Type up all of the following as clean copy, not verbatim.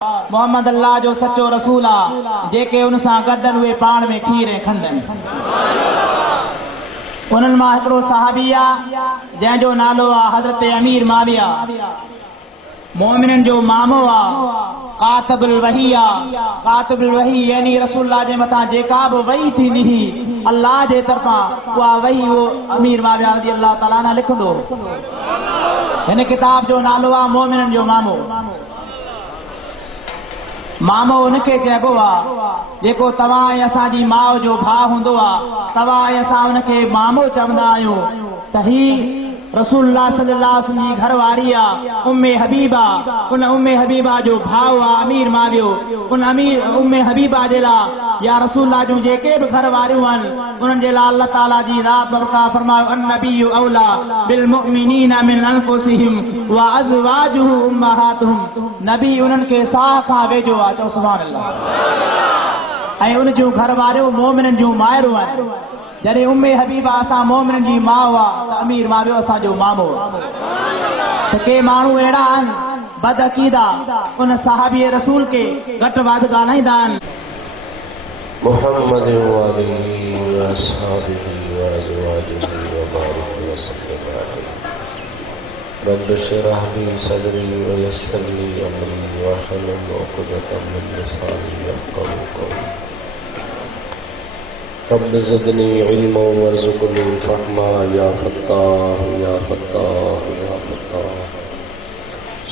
मोहम्मद अल्लाह जो सच्चो रसूल आ जेके उन सां गॾनि उहे पाण में खीर ऐं खंडनि। उन्हनि मां हिकिड़ो सहाबी आहे जंहिंजो नालो आहे हज़रत अमीर माविया। मोमिननि जो मामो आहे, कातिबुल वही आहे। कातिबुल वही यानी रसूलुल्लाह जे मथां जेका बि वही थींदी हुई अल्लाह जे तरफ़ां उहा वही उहो अमीर माविया रज़ी अल्लाह ताला अन्हु लिखंदो। हिन किताब जो नालो आहे मोमिननि जो मामो। मामो उनखे चइबो आहे जेको तव्हां ऐं असांजी माउ जो भाउ हूंदो आहे। तव्हां ऐं असां उनखे मामो चवंदा आहियूं त ही रसूलुल्लाह सल्लल्लाहु अलैहि वसल्लम जी घरवारी आहे उम्मे हबीबा। उन उम्मे हबीबा जो भाउ आहे अमीर मावियो। उन अमीर उम्मे हबीबा जे लाइ या रसूलुल्लाह जूं जेके बि घर वारियूं आहिनि उन्हनि जे लाइ अल्लाह ताला जी रात बरका फरमायो अन्नबिय्यु औला बिल मुमिनीना मिन अनफुसिहिम व अज़वाजुहु उम्महातुहुम। नबी उन्हनि खे साह खां वेझो आहे। चओ सुभान अल्लाह। ऐं उन जूं घर वारियूं मोमिननि जूं माइरूं आहिनि। जॾहिं उम्मे हबीबा असां मोमिननि जी माउ आहे त अमीर मावियो असांजो मामो आहे। त के माण्हू अहिड़ा आहिनि बदअक़ीदा उन सहाबी रसूल खे घटि वाधि ॻाल्हाईंदा आहिनि। मुहम्मद व आलिहि व अस्हाबिहि व अज़वाजिहि व बारिक वसल्लम अलैहि। रब्ब इश्रह ली सदरी व यस्सिर ली अमरी वहलुल उक़दतम मिन लिसानी यफ़क़हू क़ौली। रब्ब ज़िदनी इल्मन वरज़ुक़नी फ़हमा या फ़त्ताह या फ़त्ताह या फ़त्ताह।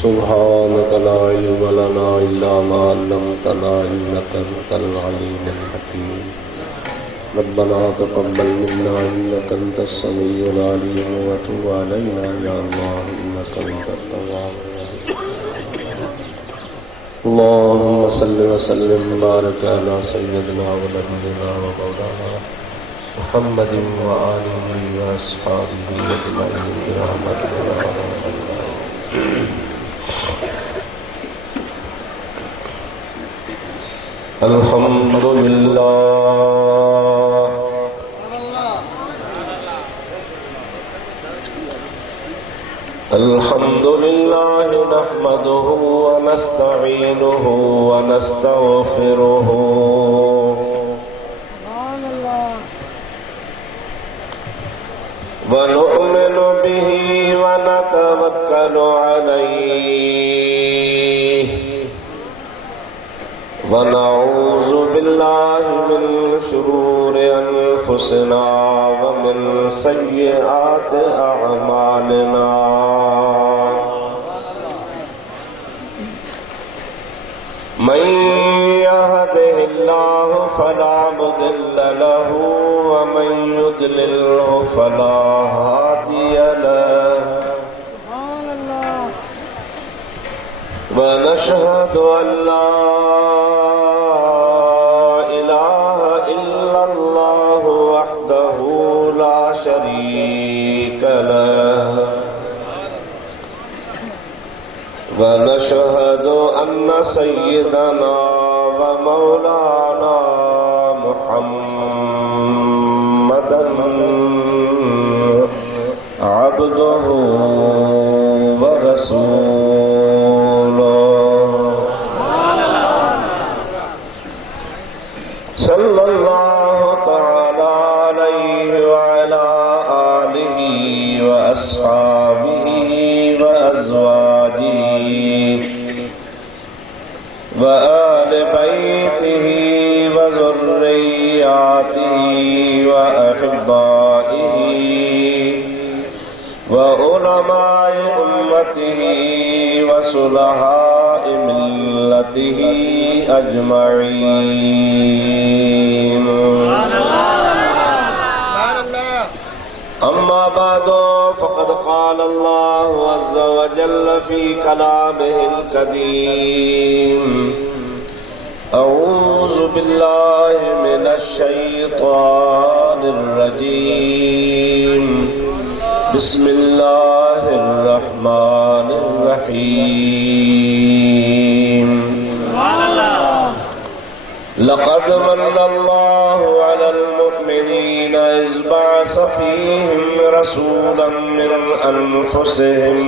सुब्हानक ला इल्म लना इल्ला मा अल्लमतना इन्नका अंतल अलीमुल हकीम। रब्बना तक़ब्बल मिन्ना इन्नका अंतस समीउल अलीम व तुब अलैना या अल्लाह इन्नका अंतत तव्वाबुर रहीम। अल्लाहुम्मा सल्लि व सल्लिम व बारिक अला सय्यिदिना व नबियिना व मौलाना मुहम्मदिन व आलिहि व अस्हाबिहि अजमईन बिरहमतिका या अरहमर राहिमीन। अल्हम्दुलिल्लाह अल्हम्दुलिल्लाह नहमदुहु व नस्तईनुहु व नस्तगफिरुहु व नु'मिनु बिही व नतवक्कलु अलैहि व नऊज़ु बिल्लाहि मिन शुरूरि अनफुसिना व मिन सय्यिआति अअमालिना। मन यहदिहिल्लाहु फला मुदिल्ल लहु व मन युद्लिल्हु फला हादिय लहु। व नशहदु अल्ला इलाहा इल्लल्लाहु वहदहु ला शरीक लहु व नशहदु अन्न सय्यदना व मौलाना मुहम्मदन अब्दुहु व रसूलुहु। सल्लल्लाहु तआला अलैहि व अला आलिहि व अस्हाबिहि व अज़वाजिहि व आलि बैतिहि व ज़ुर्रिय्यातिहि व अहिब्बाइहि व उलमाए उम्मतिहि व सुलहाए मिल्लतिहि अजमईन। अम्मा बादो फ़क़द क़ाल अल्लाहु अज़्ज़ व जल्ल फ़ी कलामिहिल क़दीम। अऊज़ु बिल्लाहि मिनश शैतानिर रजीम। बिस्मिल्लाहिर रहमानिर रहीम। लक़द मन्नल्लाहु अलल मुमिनीना इज़ बअस फ़ीहिम रसूलन मिन अनफुसिहिम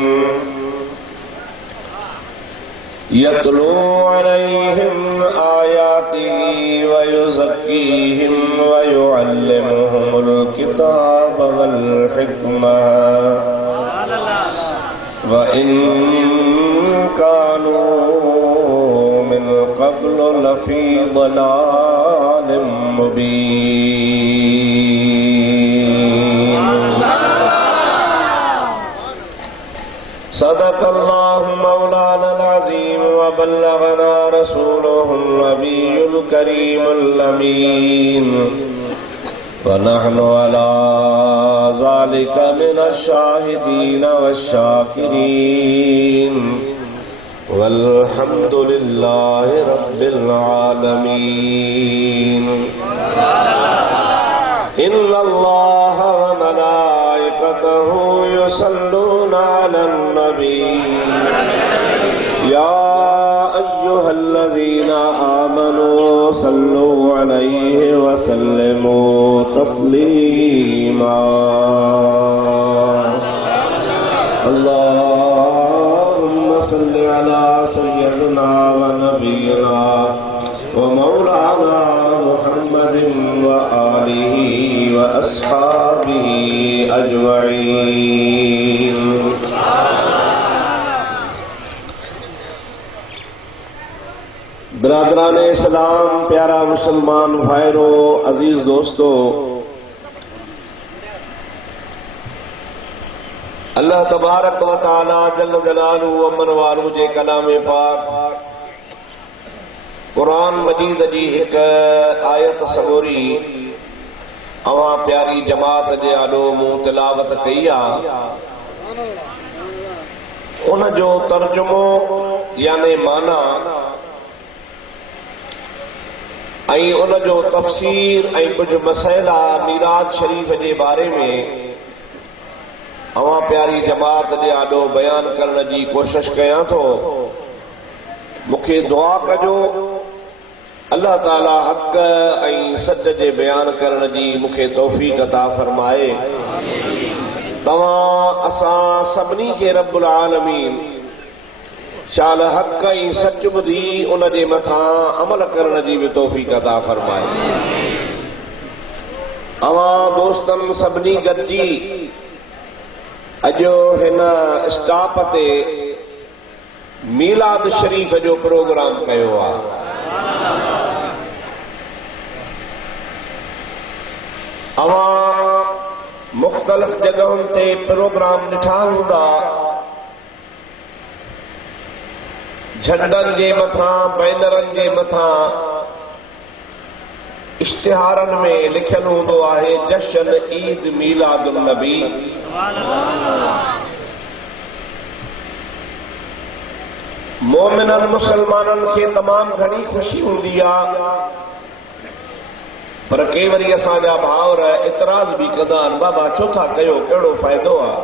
यतलू अलैहिम आयातिही व युज़क्कीहिम व युअल्लिमुहुमुल किताब वल हिकमह व इन कानू मिन क़ब्ल लफ़ी ज़लालिम मुबीन। सदक़ल्लाहु मौलानल अज़ीम व बल्लगना रसूलुहुन नबियुल करीमुल अमीन व नहनु अला ज़ालिका मिनश शाहिदीन वश्शाकिरीन वल्हम्दुलिल्लाहि रब्बिल आलमीन। इन्नल्लाह व मलाइकतहु युसल्लूना अलन नबी या अय्युहल्लज़ीना आमनू सल्लू अलैहि व सल्लिमू तस्लीमा। अल्लाहुम्मा सल्लि अला सय्यदिना व नबियिना व मौलाना मुहम्मदिन व आलिही व अस्हाबिही अजमईन। बिरादरान इस्लाम, प्यारा मुसलमान भाइरों, अजीज दोस्तों, अल्लाह तबारक व तआला जल्ल जलालहू अमन वालू जे कलाम पाक कुरान मजीद जी एक आयत सगोरी अवां प्यारी जमात जे आॾो मूं तिलावत कई आहे। उन जो तर्जुमो यानी माना ऐं उन जो तफ़सीर ऐं कुछ मसइला मीराद शरीफ जे बारे में अवां प्यारी जमात जे आॾो बयान करण जी कोशिश कयां थो। मूंखे दुआ कजो अल्लाह ताला हक़ ऐं सच जे बयान करण जी मूंखे तौफ़ीक़ अता फरमाए। तव्हां असां सभिनी खे रब्बुल आलमीन शाल हक़ ऐं सच ॿुधी उन जे मथां अमल करण जी बि तौफ़ीक़ अता फरमाए। अवां दोस्तनि सभिनी गॾिजी अॼु हिन स्टाप ते मीलाद शरीफ जो प्रोग्राम कयो आहे। अवां मुख़्तलिफ़ जगहुनि ते प्रोग्राम ॾिठा हूंदा, झंडनि जे मथां बैनरनि जे मथां इश्तिहारनि में लिखियल हूंदो आहे जशन ईद मीलादुन नबी। मोमिनन मुसलमाननि खे तमामु घणी ख़ुशी हूंदी आहे, पर कई वरी असांजा भाउर इतराज़ बि कंदा आहिनि, बाबा छो था कयो, कहिड़ो फ़ाइदो आहे।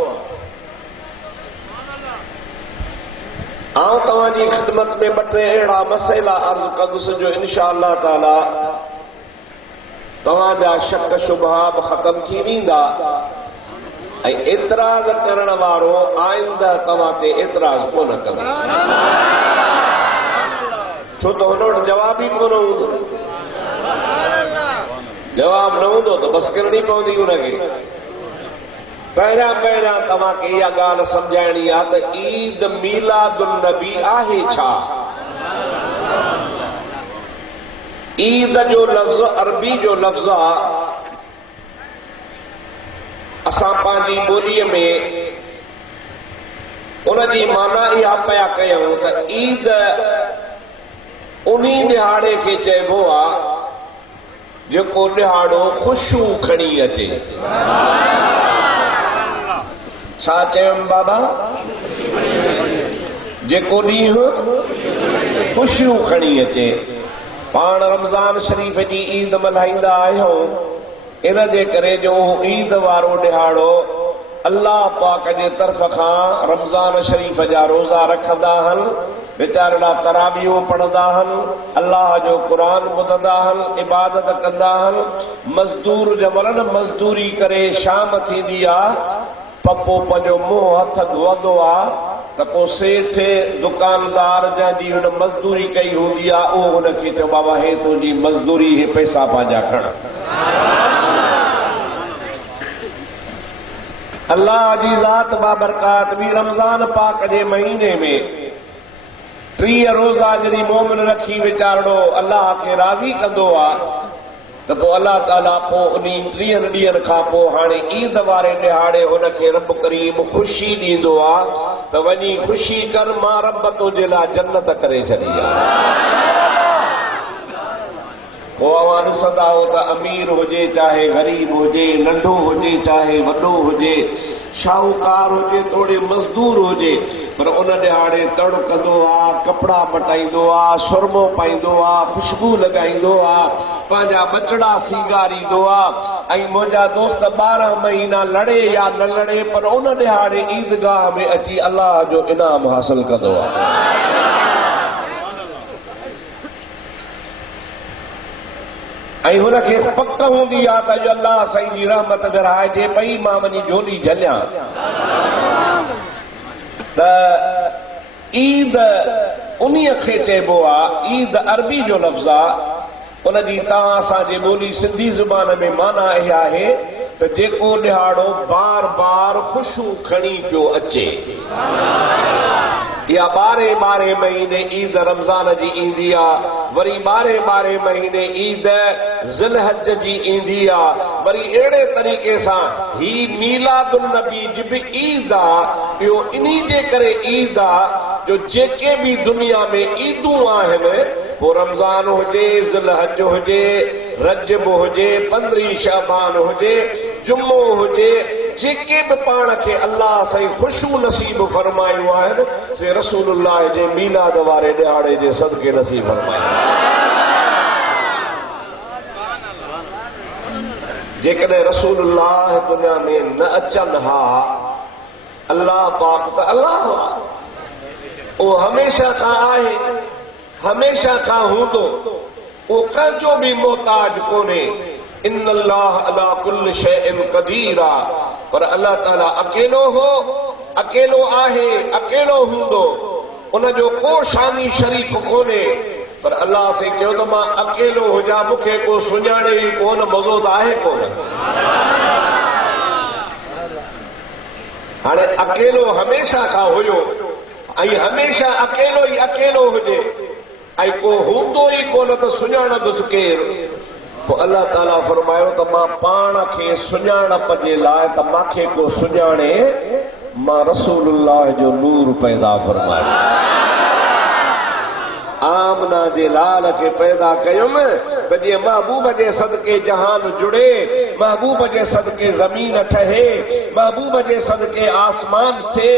आउं तव्हांजी ख़िदमत में ॿ टे अहिड़ा मसइला अर्ज़ कंदुसि जो इंशा अल्लाह ताला तव्हांजा शक शुबहा बि ख़तम थी वेंदा ऐं एतिराज़ करण वारो आइंदा तव्हां ते एतिराज़ कोन कंदो, छो त हुन वटि जवाब ई कोन हूंदो। जवाब न हूंदो त बस करणी पवंदी हुनखे। पहिरियां तव्हांखे इहा ॻाल्हि सम्झाइणी आहे त ईद मीलादुन नबी आहे छा। ईद जो लफ़्ज़ अरबी जो लफ़्ज़ आहे। असां पंहिंजी ॿोलीअ में उन जी माना इहा पिया कयूं त ईद उन्ही ॾिहाड़े खे चइबो आहे जेको ॾिहाड़ो ख़ुशियूं खणी अचे। छा चयुमि बाबा? जेको ॾींहुं ख़ुशियूं खणी अचे। पाण रमज़ान शरीफ़ जी ईद मल्हाईंदा आहियूं, इन जे करे जो ईद वारो ॾिहाड़ो अल्लाह पाक जे तरफ़ खां रमज़ान शरीफ़ जा रोज़ा रखंदा आहिनि, वीचारा तराबियूं पढ़ंदा आहिनि, अल्लाह जो क़ुरान ॿुधंदा आहिनि, इबादत कंदा आहिनि। मज़दूर जमल मज़दूरी करे शाम थींदी आहे, पप्पो पंहिंजो मुंहुं हथ धोअंदो आहे, त पोइ सेठ दुकानदार जंहिंजी हुन मज़दूरी कई हूंदी आहे उहो हुनखे चयो बाबा हे तुंहिंजी मज़दूरी हे पैसा पंहिंजा खण। अल्लाह जी ज़ात बाबरकात बि रमज़ान पाक जे महीने में 30 रोज़ा जॾहिं मोमिन रखी वीचारड़ो अल्लाह खे राज़ी कंदो आहे त पोइ अल्लाह ताला पोइ उन 30 ॾींहंनि खां पोइ हाणे ईद वारे ॾिहाड़े हुनखे रब करीम ख़ुशी ॾींदो आहे त वञी ख़ुशी कर, मां रब तुंहिंजे लाइ जन्नत करे छॾी आहे। पोइ अवां ॾिसंदा हो त अमीर हुजे चाहे ग़रीब हुजे, नंढो हुजे चाहे वॾो हुजे, शाहूकार हुजे तोड़े मज़दूर हुजे, पर उन ॾिहाड़े तड़ कंदो आहे, कपिड़ा मटाईंदो आहे, सुरमो पाईंदो आहे, ख़ुशबू लॻाईंदो आहे, पंहिंजा बचड़ा सींगारींदो आहे। ऐं मुंहिंजा दोस्त 12 महीना लड़े या न लड़े पर उन ॾिहाड़े ईदगाह में अची अल्लाह जो इनाम हासिल कंदो आहे। ऐं हुनखे पक हूंदी आहे त अॼु अल्लाह साईं जी रहमत विरहाइजे पई, मां वञी झोली झलियां। त ईद उन्हीअ खे चइबो आहे, ईद अरबी जो लफ़्ज़ आहे, उनजी तव्हां असांजे ॿोली सिंधी ज़ुबान में माना इहा आहे त जेको ॾिहाड़ो बार बार ख़ुशियूं खणी पियो अचे। या 12 महीने ईद रमज़ान जी ईंदी आहे, वरी 12 महीने ईद ज़िलहज जी ईंदी आहे, वरी अहिड़े तरीक़े सां ही मीलादुन नबी जी बि ईद आहे। इहो इन्ही जे करे ईद आहे जो जेके बि दुनिया में ईदूं आहिनि, पोइ रमज़ान हुजे, ज़िलहज हुजे, रजब हुजे, 15 शाबान हुजे, जुम्मो हुजे, जेके बि पाण खे अल्लाह साईं ख़ुशियूं नसीब फरमायूं आहिनि से रसूलुल्लाह जे मीलाद वारे ॾिहाड़े जे सदके नसीब फरमायूं। जेकॾहिं रसूलुल्लाह दुनिया में न अचनि हा, अल्लाह पाक त अल्लाह आहे, उहो हमेशह खां आहे, हमेशह खां हूंदो, उहो कंहिंजो बि मोहताज कोन्हे। इन्नल्लाह अला कुल्ल शैइन क़दीर आहे, पर अल्लाह ताला अकेलो हो, अकेलो आहे, अकेलो हूंदो, उनजो को शामी शरीक कोन्हे। पर अल्लाह से चयो त मां अकेलो हुजां, मूंखे को सुञाणे ई कोन, मज़ो त आहे कोन। हाणे अकेलो हमेशह खां हुयो ऐं हमेशह अकेलो ई अकेलो हुजे ऐं को हूंदो ई कोन त सुञाणंदुसि केरु। पोइ अल्लाह ताला फरमायो त मां पाण खे सुञाणप जे लाइ त मूंखे को सुञाणे, मां रसूलुल्लाह जो नूर पैदा फरमायो, आमना जे लाल खे पैदा कयुमि त जीअं महबूब जे सदके जहान जुड़े, महबूब जे सदके ज़मीन ठहे, महबूब जे सदके आसमान थे,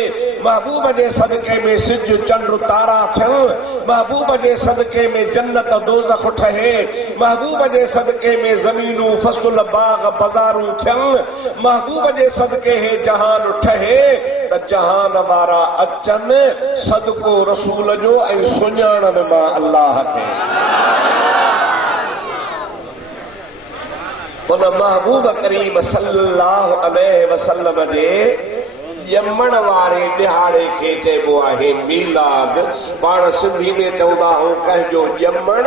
महबूब जे सदके में सिज चंड तारा थियनि, महबूब जे सदके में जन्नत दोज़ख ठहे, महबूब जे सदके में ज़मीनूं फसल बाग बाज़ारूं थियनि, महबूब जे सदके हे जहान ठहे त जहान वारा अचनि सदको रसूल जो ऐं सुञाणनि मां अल्लाह खे। उन महबूब करीम सल्लल्लाहु अलैहि वसल्लम जे ॼमण वारे ॾिहाड़े खे चइबो आहे मीलाद। पाण सिंधी में चवंदा आहियूं कंहिंजो ॼमण,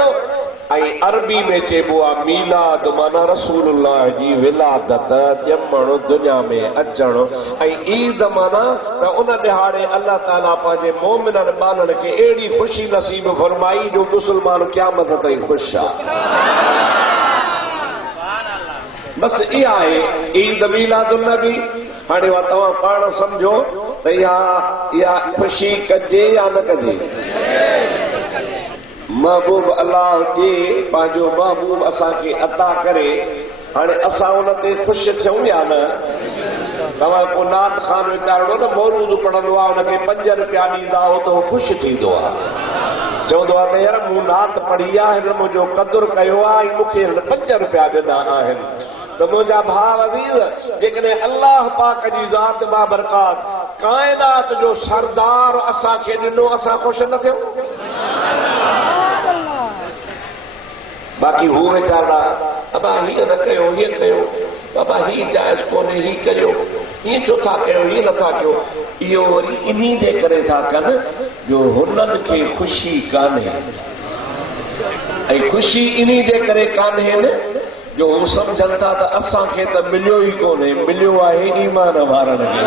ऐं अरबी में चइबो आहे मीलाद, माना रसूलुल्लाह जी विलादत, ॼमण, दुनिया में अचण। ऐं ईद माना त उन ॾिहाड़े अल्लाह ताला पंहिंजे मोमिननि ॿारनि खे अहिड़ी ख़ुशी नसीब फरमाई जो मुस्लमान क़यामत ताईं ख़ुशि आहे। बसि इहा आहे ईद मीलादुन नबी। हाणे तव्हां पाण सम्झो त इहा ख़ुशी कजे या न कजे। महबूब अल्लाह जे पंहिंजो महबूब असांखे अता करे, हाणे असां उन ते ख़ुशि थियूं या न? तव्हां को नात ख़ान वीचारो न मौलूद पढ़ंदो आहे, हुनखे 5 रुपया ॾींदा हो त उहो ख़ुशि थींदो आहे, चवंदो आहे त यार मूं नात पढ़ी आहे, हिन मुंहिंजो क़दुरु कयो आहे ऐं मूंखे 5 रुपया ॾिना आहिनि। त मुंहिंजा भाउ अज़ीज़, जेकॾहिं अल्लाह पाक जी ज़ात बाबरकात काइनात जो सरदार असांखे ॾिनो, असां ख़ुशि न थियूं? बाक़ी हू वीचारा अबा हीअं न कयो, हीअं कयो, बाबा ही जाइज़ कोन्हे, ही करियो। ये छो था कयो, ये नथा कयो, इहो वरी इन्ही जे करे था कनि जो हुननि खे ख़ुशी कान्हे। ऐं ख़ुशी इन्ही जे करे कान्हे न जो हू सम्झनि था त असांखे त मिलियो ई कोन्हे, मिलियो आहे ईमान वारनि खे।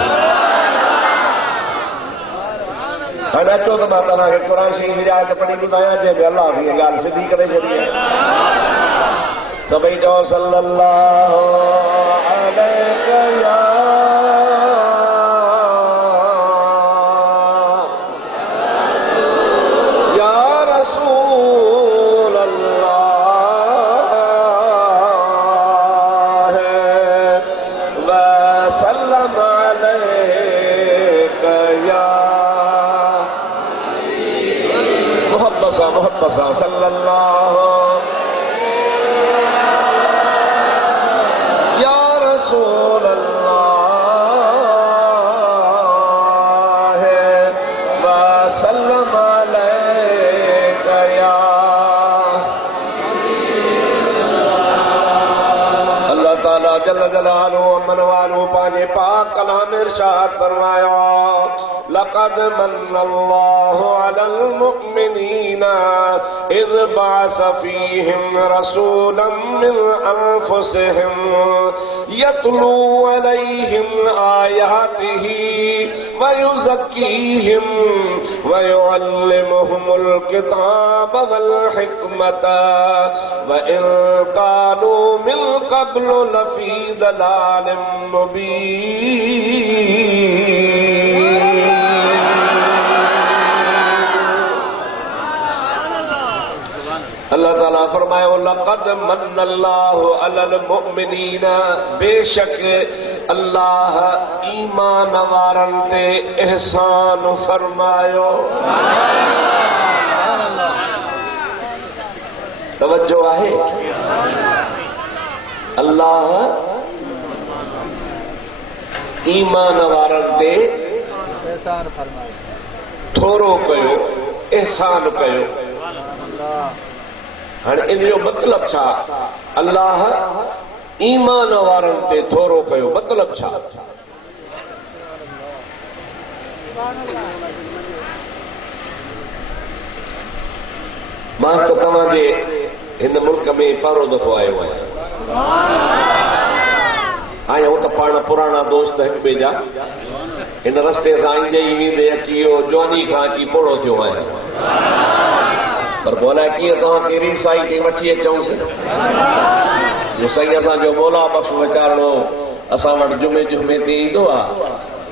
हाणे अचो त मां तव्हांखे क़ुरान शरीफ़ जी आयत पढ़ी ॿुधायां जंहिंमें अलाह हीअ ॻाल्हि सिधी करे छॾी आहे। सभई चओ सल्लल्लाहु अलैहि या रसूल अल्लाह वसल्लम अलैका या मोहब्बत सा सल्लल्लाहु या रसूल अल्लाह वसल्लम अलैका या। अल्लाह ताला जल जलालुहु अमन वालू पांजे पाक कलाम इरशाद फरमाया लक़द मन्नल्लाहु अलल मुमिनीना इज़ बअस फ़ीहिम रसूलन मिन अनफुसिहिम यतलू अलैहिम आयातिही व युज़क्कीहिम व युअल्लिमुहुमुल किताब वल हिकमत व इन कानू मिन क़ब्लु लफ़ी दलालिम मुबीन। अल्लाह ताला फरमायो लक़द मन्नल्लाहु अलल मुमिनीना, बेशक अल्लाह ईमान वारनि ते एहसान फरमायो। तवज्जो आहे, अल्लाह ईमान वारनि ते एहसान फरमायो, थोरो कयो, एहसान कयो। हाणे इन जो मतलब छा? अल्लाह ईमान वारनि ते थोरो कयो, मतलब छा? मां त तव्हांजे हिन मुल्क में पहिरों दफ़ो आयो आहियां। आहियूं त पाण पुराणा दोस्त हिक ॿिए जा। हिन रस्ते सां ईंदे ई वेंदे अची वियो जवानी खां अची पोड़ो थियो आहियां। पर बोला कीअं तव्हां कहिड़ी साईं खे वठी अचूंसि जो साईं असांजो मौला बख़्श वीचारणो असां वटि जुमे जुमे ते ईंदो आहे,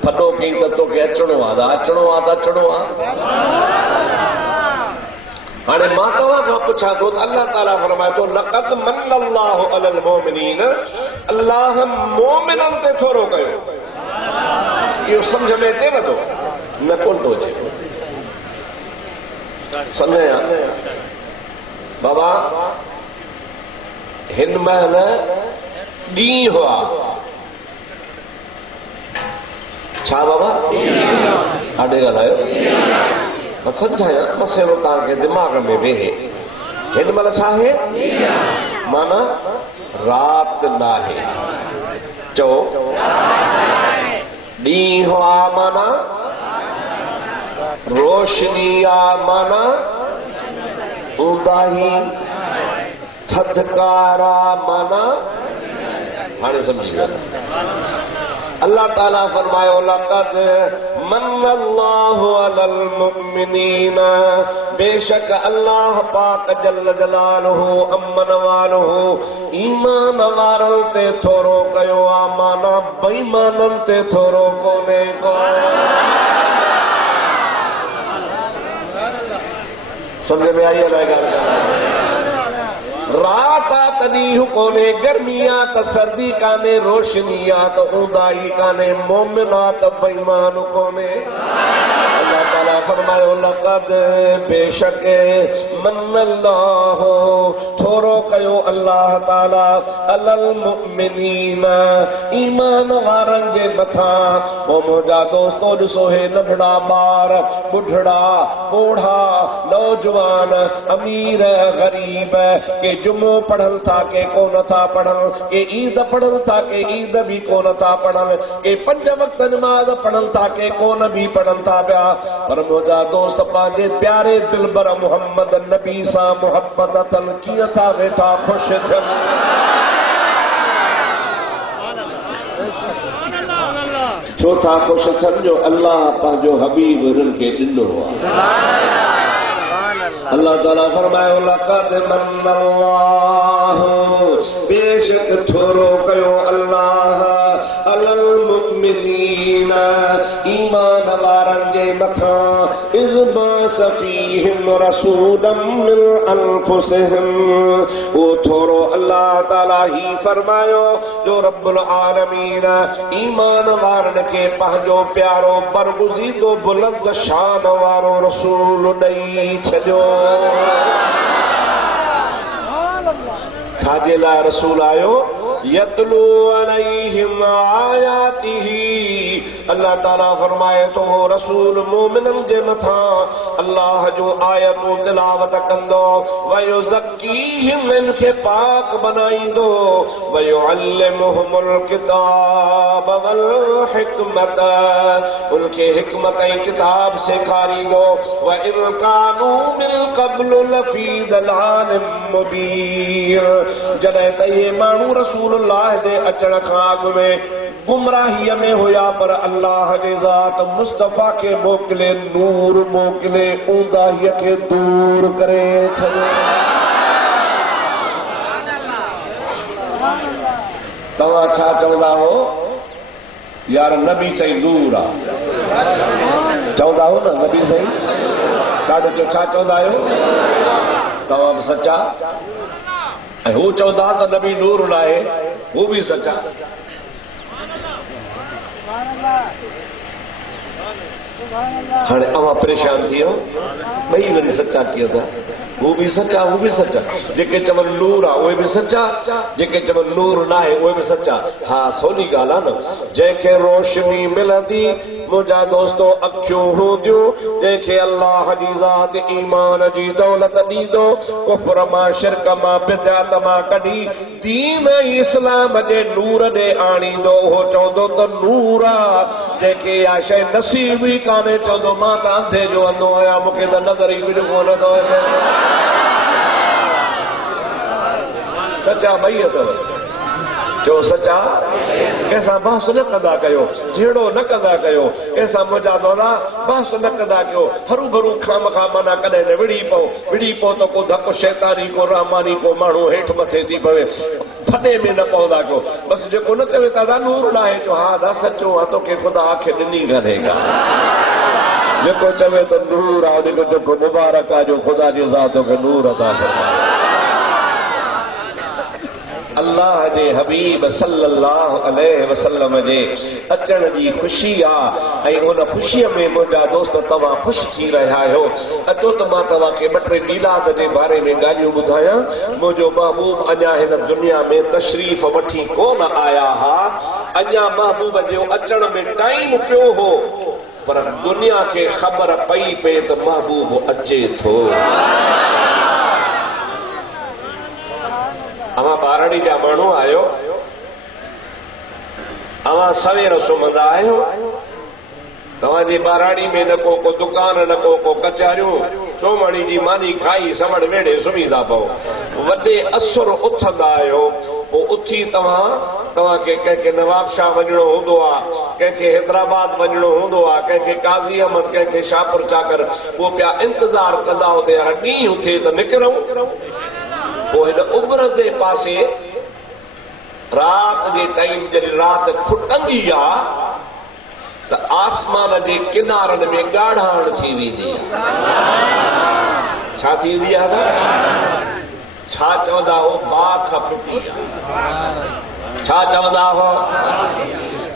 फॾो कई त तोखे अचिणो आहे त अचिणो आहे त अचिणो आहे। हाणे मां तव्हां खां पुछां थो त अल्लाह ताला फरमाए थो लक़द मन्नल्लाहु अलल मुमिनीन, अल्लाह मोमिननि ते थोरो कयो। इहो सम्झ में अचेव थो? न कोन थो अचे। समझया बाबा, हिन महिल ॾींहुं हुआ। छा बाबा? आॾे ॻाल्हायो, मां सम्झायां मसइलो तव्हांखे दिमाग़ में वेहे। हिन महिल छा आहे? माना राति न आहे। चओ ॾींहुं हुआ माना रोशनी आ, माना उदाही, थधकारा माना। हाणे समझी वियो। अल्लाह ताला फरमायो लक़द मन्नल्लाहु अलल मुमिनीन, बेशक अल्लाह पाक जल जलालुहु अमन वालुहु ईमान वारनि ते थोरो कयो आ, माना बेईमाननि ते थोरो कोन्हे को। समझ में आई अलाए ॻाल्हि? रात आ त ॾींहुं कोन्हे, गर्मी आ त सर्दी कान्हे, रोशनी आ त ऊंदाही कान्हे, मोमिन आ त बेईमान कोन्हे। अल्लाह ताला फरमायो लक़द बेशक मन्नल्लाहु थोरो कयो अल्लाह ताला अलल मुमिनीन ईमान वारन जे मथा। ओ मुंहिंजा दोस्तो ॾिसो हे नंढड़ा ॿार, बुढ़ड़ा, बूढ़ा, नौजवान, अमीर, गरीब, के जुमो पढ़ल था, के कोन था पढ़ल, के ईद पढ़ल था, के ईद भी कोन था पढ़ल, के 5 वक्त नमाज पढ़ल था, के कोन भी पढ़ल था पिया। पर मुंहिंजा दोस्त पंहिंजे प्यारे दिलबर मोहम्मद नबी सां मोहब्बत अथनि, कीअं था वेठा ख़ुशि थियनि। छो था ख़ुशि थियनि जो अल्लाह पंहिंजो हबीब हिननि खे ॾिनो आहे। अल्लाह ताला फरमायो लक़द मन्नल्लाहु, बेशक थोरो कयो अल्लाह अलल मुमिनीन ईमान वारन जे मथा इज़ बास फीहिम रसूलन मिन अनफुसिहिम। वो थोरो अल्लाह ताला ही फरमायो जो रब्बुल आलमीन ईमान वारन के पंहिंजो प्यारो बरगुज़ीदो बुलंद शान वारो रसूल ॾेई छॾियो। छाजे लाइ रसूल आयो? यतलू अलैहिम आयातिही। अल्लाह ताला फरमाए तो वो रसूल मोमिनन जे मथा अल्लाह जो आयतूं तिलावत कंदो, वयुज़क्कीहिम, इनखे पाक बनाईंदो, वयुअल्लिमुहुमुल किताब वल हिकमत, उनखे हिकमत ऐं किताब सेखारींदो, व इन कानू मिन क़ब्लु लफ़ी दलालिम मुबीन। जॾहिं त इहे माण्हू रसूलुल्लाह जे अचण खां अॻु में गुमराहीअ में हुया, पर अल्लाह जे ज़ात मुस्तफ़ा के मोकिले, नूर मोकिले, ऊंदाहीअ खे दूर करे छॾियो। तव्हां छा चवंदा हो? यार नबी सही दूर आहे, चवंदा हो न नबी सही? ॾाढो जो छा चवंदा आहियो? तव्हां बि सचा, ऐं हू चवंदा त नबी नूर लाहे, हू बि सचा। हाणे अवां परेशान थी वियो, ॿई वरी सचा कीअं था? हू बि सचा, हू बि सचा। जेके चवनि नूर आहे उहे बि सचा, जेके चवनि नूर न आहे उहे बि सचा। हा, सवली ॻाल्हि आहे न। जंहिंखे रोशनी मिलंदी, मुंहिंजा दोस्तो अखियूं हूंदियूं, जंहिंखे अल्लाह जी ज़ात ईमान जी दौलत ॾींदो, कुफ्र मां, शिरक मां, बिदअत मां कढी दीन इस्लाम जे नूर ॾे आणींदो, उहो चवंदो त नूर आहे। जंहिंखे इहा शइ नसीब ई कान्हे, चवंदो मां त अंधे जो अंधो आहियां, मूंखे त नज़र ई कुझु कोन थो अचे। सचा ॿई अथव, जो सचा कंहिंसां बहस न कंदा कयो, झेड़ो न कंदा कयो, कंहिंसां मुंहिंजा दोदा बहस न कंदा कयो, हरू भरू खाम खा माना कॾहिं न विड़ी पओ त को धक शैतानी, को रहमानी, को माण्हू हेठि मथे थी पवे, थॾे में न पवंदा कयो। बसि जेको न चवे दादा नूर न आहे, चओ हा दा सचो आहे, तोखे ख़ुदा खे ॾिनी करेगा। जेको चवे त नूर आहे, उनखे जेको मुबारक आहे जो ख़ुदा जी ज़ात खे नूर अता फरमाए। अल्लाह जे हबीब सल्लल्लाहु अलैहि वसल्लम जे अचण जी ख़ुशी आहे, ऐं उन ख़ुशीअ में मुंहिंजा दोस्त तव्हां ख़ुशि थी रहिया आहियो। अचो त मां तव्हांखे 2-3 मीलाद जे बारे में ॻाल्हियूं ॿुधायां। मुंहिंजो महबूब अञा हिन दुनिया में तशरीफ़ वठी कोन आया हा, अञा महबूब जो अचण में टाइम पियो हो, पर दुनिया खे ख़बर पई पए त महबूब अचे थो। अवां ॿारड़ी जा माण्हू आहियो, अवां सवेर सुम्हंदा आहियो, तव्हांजी ॿाराड़ी में न को दुकान, न को कचहरियूं, चोमणी जी मानी खाई सवड़ वेड़े सुम्ही था पओ। वॾे असुर उथंदा आहियो, पोइ उथी तव्हांखे कंहिंखे नवाबशाह वञिणो हूंदो आहे, कंहिंखे हैदराबाद वञिणो हूंदो आहे, कंहिंखे काज़ी अहमद, कंहिंखे शाहपुर चाकर, उहो पिया इंतज़ार कंदा हुते यार ॾींहुं थिए त निकिरूं। पोइ हिन उमिरि जे पासे रात जे टाइम जॾहिं रात खुटंदी आहे त आसमान जे किनारनि में ॻाढ़ाण थी वेंदी आहे। छा थी वेंदी आहे? छा चवंदा हो? बाख फुटी आहे। छा चवंदा हो?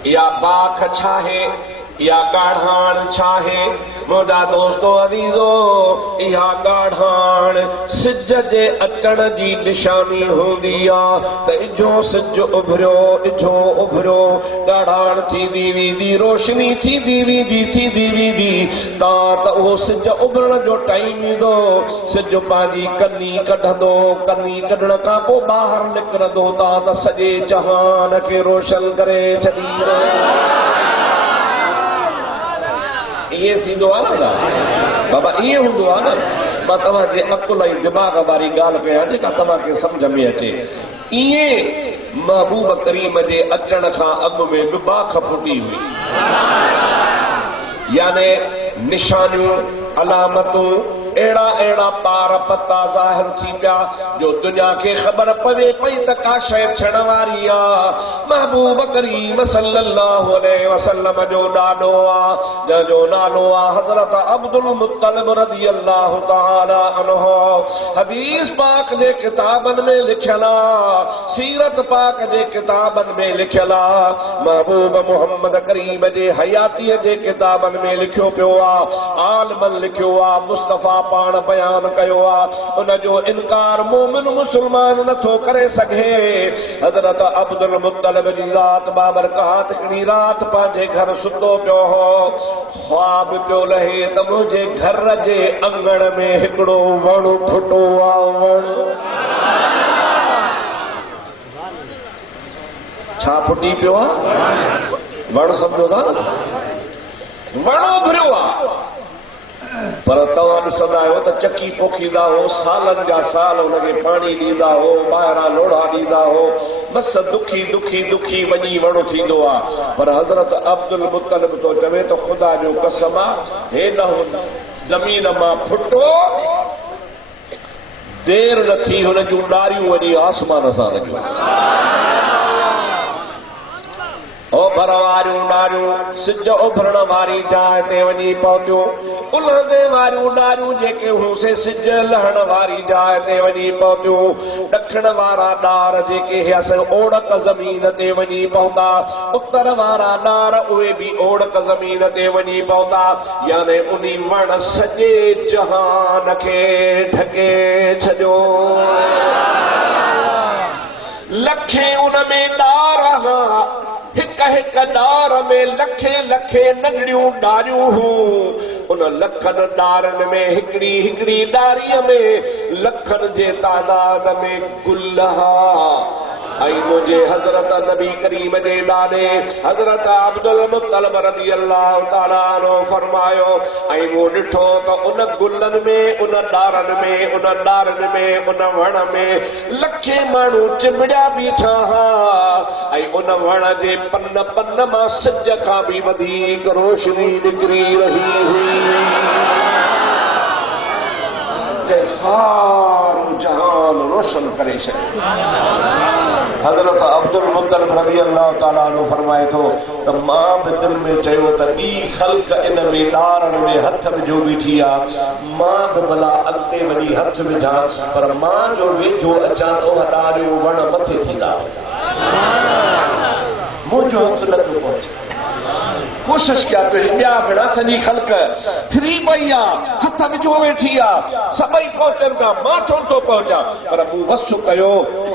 इहा बाख छा आहे? या गाढ़ान छाहे मोजा दोस्तो अजीजो या गाढ़ान सिज जे अचण जी निशानी होंदी आ त इजो सिज उभरियो गाढ़ान थींदी वेंदी रोशनी थींदी वेंदी ता त उहो सिज उभरण जो टाइम ईंदो सिज पंहिंजी कन्नी कढंदो कन्नी कढण खां पोइ ॿाहिरि निकिरंदो ता त सॼे जहान खे रोशन करे छॾींदो ये थींदो आहे न बाबा ये हूंदो आहे न मां तव्हांजे अकुल ऐं दिमाग़ वारी ॻाल्हि कयां जेका तव्हांखे सम्झ में अचे इएं महबूब करीम जे अचण खां अॻु में बि बाख फुटी हुई याने निशानियूं अलामतूं अहिड़ा पार पता ज़ाहिर थी पिया जो दुनिया खे ख़बर पवे पई त का शइ थियण वारी आहे महबूब करीम सल्लल्लाहु अलैहि वसल्लम जो ॾाॾो आहे जंहिंजो नालो आहे हज़रत अब्दुल मुत्तलिब रज़ियल्लाहु तआला अन्हु हदीस पाक जे किताबनि में लिखियल आहे सीरत पाक जे किताबनि में लिखियल आहे महबूब मोहम्मद करीम जे हयातीअ जे किताबनि में लिखियो पियो आहे आलमन लिखियो आहे मुस्तफ़ा पाण बयान कयो आहे उन जो इनकार मोमिन मुसलमान नथो करे सघे हज़रत अब्दुल मुत्तलिब जी ज़ात बाबरकात हिकिड़ी रात पंहिंजे घर सुतो पियो हो ख्वाब पियो लहे त मुंहिंजे घर जे अंगण में हिकिड़ो वण फुटो आहे छा फुटी पियो आहे वण सम्झो था न वण उभरियो आहे पर तव्हां ॾिसंदा आहियो त चकी पोखींदा हो सालनि जा साल हुनखे पाणी ॾींदा हो ॿाहिरां लोढ़ा ॾींदा हो बस दुखी वञी वणो थींदो आहे पर हज़रत अब्दुल मुत्तलिब तो चवे तो ख़ुदा जो कसम आहे हे न ज़मीन मां फुटो देर न थी हुन जूं ॾारियूं वञी आसमान सां लॻियूं ओ भरवारियूं ॾारियूं सिज उभरण वारी जाइ ते वञी पहुतियूं उलहंदे वारियूं ॾारियूं जेके हुसे सिज लहण वारी जाइ ते वञी पहुतियूं ॾखण वारा ॾार जेके हुअसि ओड़क ज़मीन ते वञी पहुता उत्तर वारा ॾार उहे बि ओड़क ज़मीन ते वञी पहुता याने उन वण सॼे जहान खे ढके छॾियो लखे उन में ॾार हिक ॾार में लखे नंढड़ियूं ॾारियूं हूं उन लखनि ॾारनि में हिकिड़ी ॾारीअ में लखनि जे तादाद में गुल ऐं मुंहिंजे हज़रत नबी करीम जे ॾाॾे हज़रत अब्दुल मुत्तलिब रज़ियल्लाहु तआला अन्हु फरमायो ऐं मूं ॾिठो त उन गुलनि में उन ॾारनि में उन वण में लखे माण्हू चिंबड़िया बीठा हुआ ऐं उन वण जे पन मां सिज खां बि वधीक रोशनी निकिरी रही हुई सारो जहान रोशन करे छॾियो हज़रत अब्दुल मुत्तलिब रज़ियल्लाहु तआला अन्हु फरमाए थो त मां बि दिल में चयो त ॿी ख़ल्क़ इन में ॾारनि में हथ विझो बीठी आहे मां बि भला अॻिते वञी हथ विझां पर मां जो वेझो अचां त उहा ॾारियूं वण मथे थींदा मुंहिंजो हथ न पियो पहुचे कोशिश कया पियो ॿिया भेड़ा सॼी ख़ल्क़ फिरी पई आहे हथ विझो वेठी आहे सभई पहुचनि पिया मां छो थो पहुचां पर मूं वस कयो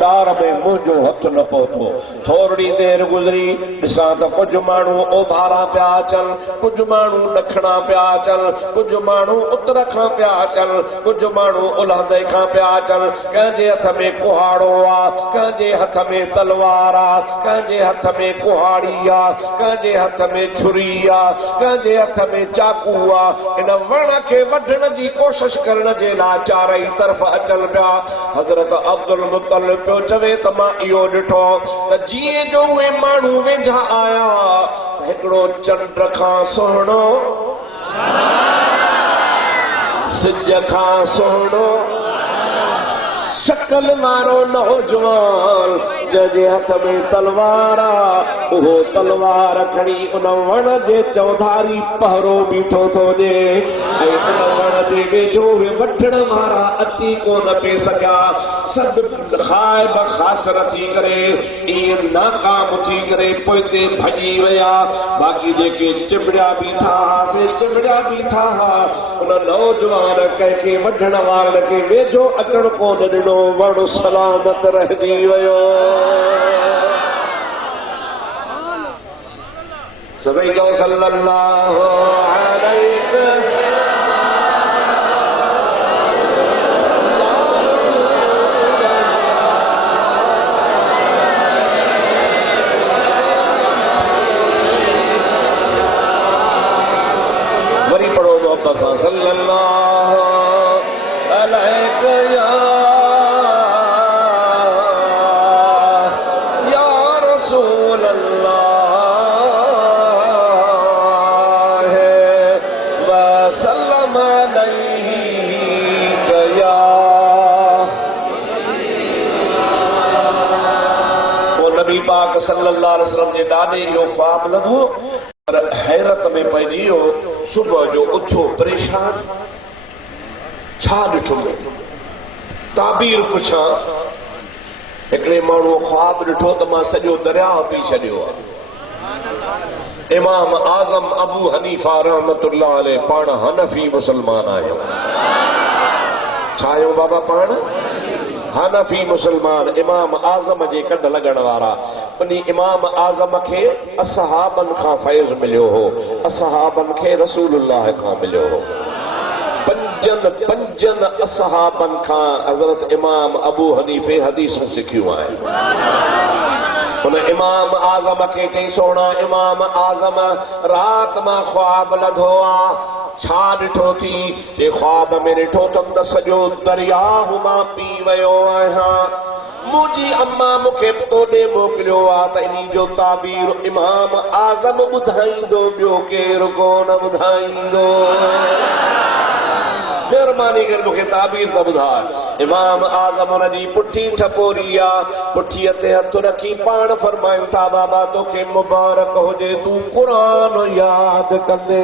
ॾार में मुंहिंजो हथ न पहुतो थोरी देरि गुज़री ॾिसां त कुझु माण्हू ओभारा पिया अचनि कुझु माण्हू ॾखणा पिया अचनि कुझु माण्हू उतर खां पिया अचनि कुझु माण्हू उलहंदे खां पिया अचनि कंहिंजे हथ में कुहाड़ो आहे कंहिंजे हथ में तलवार आहे कंहिंजे हथ में कुहाड़ी आहे कंहिंजे हथ में छुरी कंहिंजे हथ में चाकू आहे इन वण खे वढण जी कोशिश करण जे लाइ चारई तरफ़ अचनि पिया हज़रत अब्दुल मुत्तलिब पियो चवे त मां इहो ॾिठो त जीअं जो उहे माण्हू वेझा आया त हिकिड़ो चंड खां सुहिणो सिज खां सुहिणो शक्ल वारो नौजवान जंहिंजे हथ में तलवार आहे उहो तलवार खणी उन वण जे चौधारी पहरो बीठो थो ॾे ऐं उन वण जे वेझो वठण वारा अची कोन पे सघिया सभु ख़ाइब ख़ासर थी करे इहे नाकाम थी करे पोइते भॼी विया बाक़ी जेके चिमड़िया बीठा से चिमड़िया बीठा उन नौजवान कंहिंखे वढण वारनि खे वेझो अचण कोन ॾिनो वण सलामत रहिजी वियो सभई चओ सल्लल्लाहु अलैहि वरी पढ़ो मोहब्बत सां सल्लल्लाहु अलैहि या रसूल अल्लाह वसल्लम अलैहि या वो नबी पाक सल्लल्लाहु अलैहि वसल्लम जे ॾाॾे इहो ख्वाब लॻो पर हैरत में पइजी वियो सुबुह जो उथो परेशान छा ॾिठो ताबीर पुछां हिकिड़े माण्हूअ ख्वाब ॾिठो त मां सॼो दरियाह पी छॾियो आहे इमाम आज़म अबू हनीफा रहमतुल्लाह अलैह पाण हनफी मुसलमान आहियो छा आहियो बाबा पाण हनफी मुसलमान इमाम आज़म जे कढ लॻण वारा उन इमाम आज़म खे असहाबन खां फैज़ मिलियो हो असहाबन खे रसूलुल्लाह खां मिलियो हो पंजन असहाबन खां हज़रत इमाम अबू हनीफे हदीसूं सिखियूं आहिनि उन इमाम आज़म खे चई सोना इमाम आज़म रात मां ख्वाब लधो आ छा ॾिठो थी जे ख्वाब में ॾिठो त सॼो दरियाह मां पी वियो आहियां मुंहिंजी अम्मा मूंखे तोॾे मोकिलियो आहे त इन जो ताबीर इमाम आज़म ॿुधाईंदो ॿियो केरु कोन ॿुधाईंदो मेहरबानी कर मूंखे ताबीर त ॿुधाए इमाम आज़म हुन जी पुठी ठपोरी आहे पुठीअ ते हथ रखी पाण फरमाइनि था बाबा तोखे मुबारक हुजे तूं क़ुरान यादि कंदे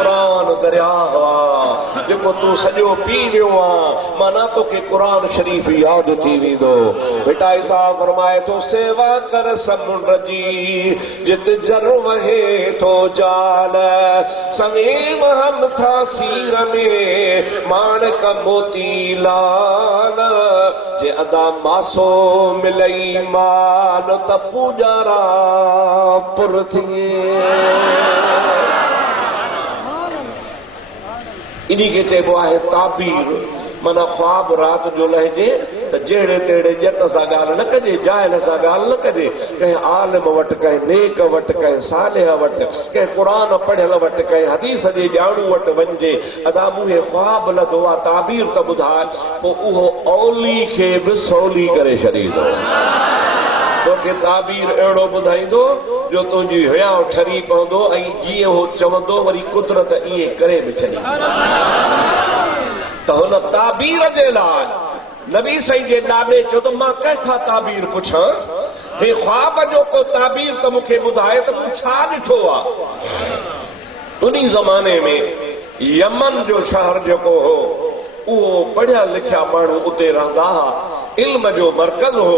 क़ुरान दरियाह आहे जेको तूं सॼो पी वियो आहे माना तोखे क़ुरान शरीफ़ यादि थी वेंदो बेटा साहब फरमाए थो सेवा कर समुंड जी जिते जर वहे थो जाल सवे महल था सीर में माणक मोती लाल जे अदा मासो मिलई माल त पूजारा पुर थिए इन्ही के चइबो आहे ताबीर माना ख्वाब रात जो लहिजे त जहिड़े तहिड़े ॼट सां ॻाल्हि न कजे जाइल सां ॻाल्हि न कजे कंहिं आलिम वटि कंहिं नेक वटि कंहिं सालिह वटि कंहिं क़ुरान पढ़ियल वटि कंहिं हदीस जे ॼाणू वटि वञिजे अदा मूंखे ख्वाब लधो आहे ताबीर त ॿुधाए पोइ उहो औली खे बि सवली करे छॾींदो तोखे ताबीर अहिड़ो ॿुधाईंदो जो तुंहिंजी हयाव ठरी पवंदो ऐं जीअं उहो चवंदो वरी कुदरत ईअं करे बि छॾी त हुन ताबीर जे लाइ नबी साईं जे ॾाॾे चयो त मां कंहिंखां ताबीर पुछां हे ख्वाब जो को ताबीर त मूंखे ॿुधाए त तूं छा ॾिठो आहे उन ज़माने में यमन जो शहर जेको हो उहो पढ़िया लिखिया माण्हू उते रहंदा हुआ इल्म जो मर्कज़ हो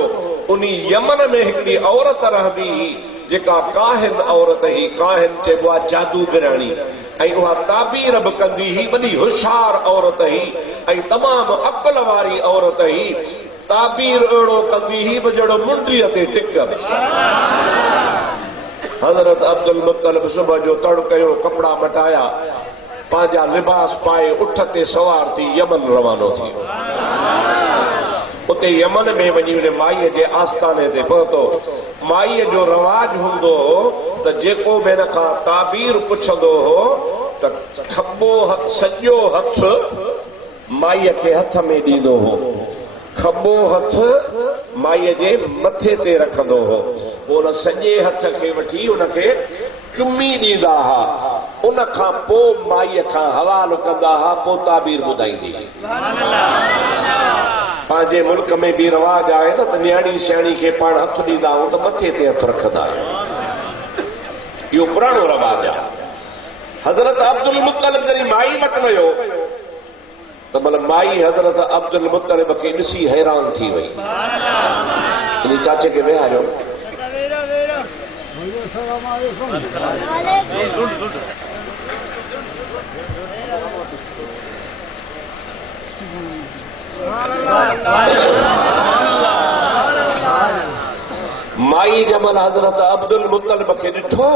उन यमन में हिकिड़ी औरत रहंदी हुई जेका काहिन औरत ही काहिन चइबो आहे जादूगराणी ऐं उहा ताबीर बि कंदी हुई वॾी होशियार औरत ही ऐं तमामु अक़ल वारी औरत ही ताबीर अहिड़ो कंदी हुई जहिड़ो मुंडीअ ते टिक हज़रत अब्दुल मुत्तलिब सुबुह जो तड़ कयो कपिड़ा मटाया पंहिंजा लिबास पाए उठ ते सवार थी यमन रवानो थी उते यमन में वञी उन माईअ जे आस्थाने ते पहुतो माईअ जो रवाज हूंदो त जेको बि हिन खां ताबीर पुछंदो हो त खॿो सॼो हथ माईअ खे हथ में ॾींदो हो खॿो हथ माईअ जे मथे ते रखंदो हो पोइ उन सॼे हथ खे वठी उनखे चुमी ॾींदा हुआ उन खां पोइ माईअ खां हवालो कंदा हा, पोइ ताबीर ॿुधाईंदी। पंहिंजे मुल्क में बि रवाज आहे न त न्याणी श्याणी खे पाण हथ ॾींदा आहियूं त मथे ते हथ रखंदा आहियूं, इहो पुराणो रवाज आहे। हज़रत अब्दुल मुत्तलिब जॾहिं माई वटि वियो त मतलब माई हज़रत अब्दुल मुत्तलिब खे ॾिसी हैरान थी वई। इन चाचे खे विहारियो। माई जमल हज़रत अब्दुल मुत्तलिब खे ॾिठो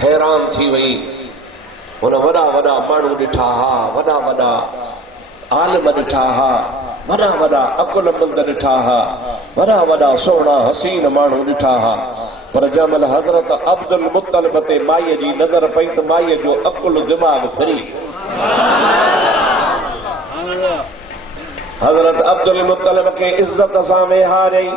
हैरान थी वई। हुन वॾा वॾा माण्हू ॾिठा हा, वॾा वॾा आलिम ॾिठा हा, वॾा वॾा अकुलमंद ॾिठा हा, वॾा वॾा सुहिणा हसीन माण्हू ॾिठा हा, पर जंहिंमहिल हज़रत अब्दुल मुत्तलिब ते माईअ जी नज़र पई त माईअ जो अकुल दिमाग़ फिरी। हज़रत अब्दुल मुत्तलिब खे इज्जत सां वेहारई।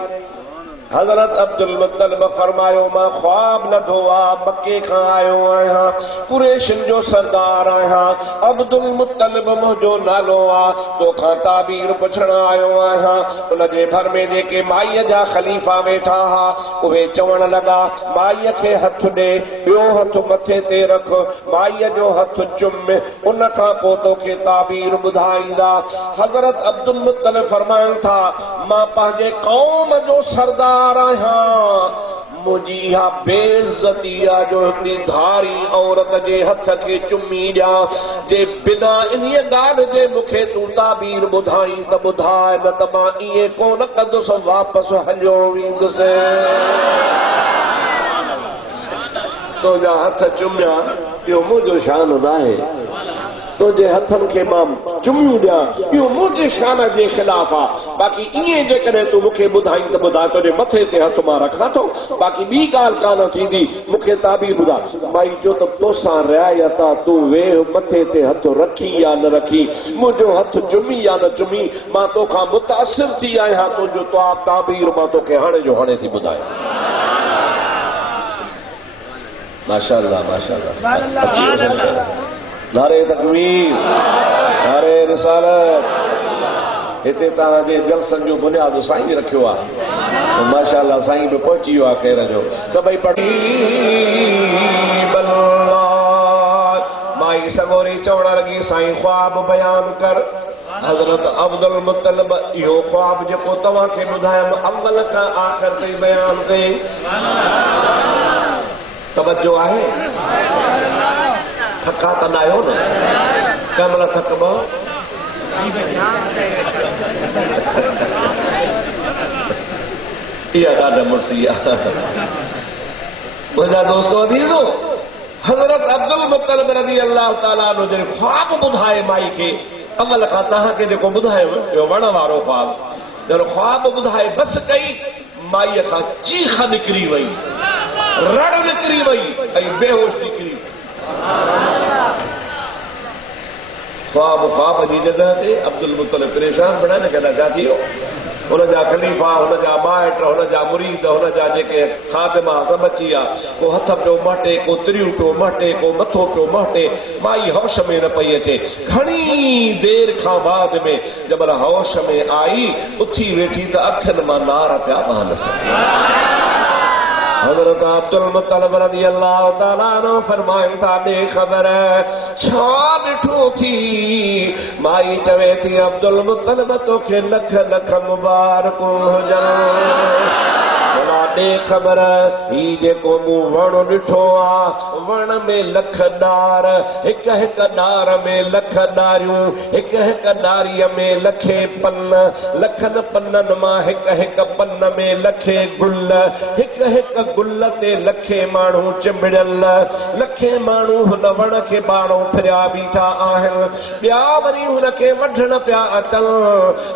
हज़रत अब्दुल मुत्तलिब फरमायो, मां ख्वाब लधो आ, मक्के खां आयो आहियां, कुरैशिन जो सरदार आहियां, अब्दुल मुत्तलिब मुंहिंजो नालो आ, तोखां ताबीर पुछण आयो आहियां। उनजे भर में जेके माईअ जा ख़लीफ़ा वेठा हा उहे चवण लॻा, माईअ खे हथ ॾे, ॿियो हथ मथे ते रख, माईअ जो हथ चुम, उन खां पोइ तोखे ताबीर ॿुधाईंदा। हज़रत अब्दुल मुत्तलिब फरमाइनि था, मां पंहिंजे क़ौम जो सरदार मुझी इहा बेइज्जती आहे जो हिकिड़ी धारी औरत जे हथ खे चुमी ॾियां। जे बिना इन ॻाल्हि जे मूंखे तूं ताबीर ॿुधाई त ॿुधाए, न त मां ईअं कोन कंदुसि, वापसि हलियो वेंदुसि। तुंहिंजा हथ चुमिया इहो मुंहिंजो शान न आहे, तुंहिंजे हथनि खे मां चुमियूं ॾियां इहो मुंहिंजे शान जे ख़िलाफ़ आहे। बाक़ी ईअं जेकॾहिं तूं मूंखे ॿुधाई त ॿुधाए, तुंहिंजे मथे ते हथ मां रखां थो, बाक़ी ॿी ॻाल्हि कान थींदी, मूंखे ताबीर ॿुधाए। माई जो त तोसां रियायत आहे, तूं वेह मथे ते हथ रखी या न रखी, मुंहिंजो हथ चुमी या न चुमी, मां तोखां मुतासिर थी आहियां, तुंहिंजो ताबीर मां तोखे हाणे जो हाणे थी ॿुधायां। माशाअल्लाह माशाअल्लाह। नारे तकबीर, नारे रिसालत। हिते तव्हांजे जलसनि जो बुनियाद साईं रखियो आहे, माशाअल्लाह साईं बि पहुची वियो आहे ख़ैर जो। सभई पढ़ी माई सगोरी चवण लॻी, साईं ख्वाब बयान कर। हज़रत अब्दुल मुत्तलिब इहो ख्वाब जेको तव्हांखे ॿुधायमि अव्वल खां आख़िर ताईं बयान कई। तवज्जो आहे? थका त न आहियो न? कंहिं महिल थकबो? इहा ॾाढा मुर्सी आहे। मुंहिंजा दोस्तो अदीज़ो, हज़रत अब्दुल मुत्तलिब रज़ी अल्लाह ताला अन्हु जॾहिं ख्वाब ॿुधाए माई खे, अमल खां तव्हांखे जेको ॿुधायो इहो वण वारो ख्वाब, जॾहिं ख्वाब ॿुधाए बसि कई, माईअ खां चीख निकिरी वई, रड़ निकिरी वई ऐं बेहोश निकिरी। ख्वाब जी जगह ते अब्दुल मुत्तलिब परेशान बणा न कहंदा छा थी वियो। हुनजा ख़लीफ़ा, हुनजा माइट, हुनजा मुरीद, हुनजा जेके ख़ादिमा सभु अची विया। को हथ पियो महटे, को तिरियूं पियो महटे, को मथो पियो महटे। माई होश में न पई अचे। घणी देर खां बाद में जब होश में आई, उथी वेठी त अखियुनि मां नार पिया वहनि। हज़रत अब्दुल मुत्तलिब रज़ी अल्लाह ताला अन्हु फरमाइनि था, ॾे ख़बर छा ॾिठो थी? माई चवे थी, अब्दुल मुत्तलिब तोखे लख लख मुबारकूं हुजनि। ॾे ख़बर ही जेको मूं वण ॾिठो आहे, वण में लख ॾार, हिक हिक ॾार में लख ॾारियूं, हिक हिक ॾारीअ में लखे पन, लखनि पननि मां हिक हिक पन में लखे गुल, हिक हिक गुल ते लखे माण्हू चिंबड़ियल, लखे माण्हू हुन वण खे बाणो फिरिया बीठा आहिनि। ॿिया वरी हुनखे वढण पिया अचनि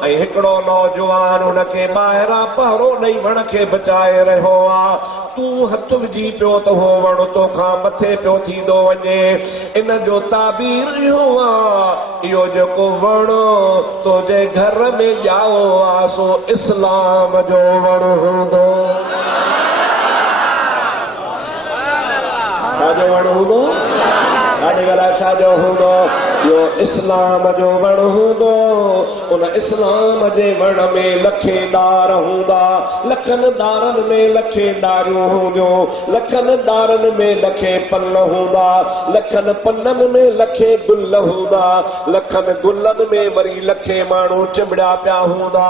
ऐं हिकिड़ो नौजवान हुनखे ॿाहिरां पहरो ॾेई वण खे बचाए रहियो आहे। तूं हथ विझी पियो त हो वण तोखां मथे पियो थींदो वञे। इन जो ताबीर इहो आहे, इहो जेको वण तुंहिंजे घर में ॼाओ आहे सो इस्लाम जो वण हूंदो। जो वण हूंदो ॾाढी ॻाल्हि छा जो हूंदो इहो इस्लाम जो वण हूंदो उन इस्लाम जे वण में लखे ॾार हूंदा लखनि ॾारनि में लखे ॾारियूं हूंदियूं लखनि ॾारनि में लखे पन हूंदा लखनि पननि में लखे गुल हूंदा लखनि गुलनि में वरी लखे माण्हू चिमड़ा पिया हूंदा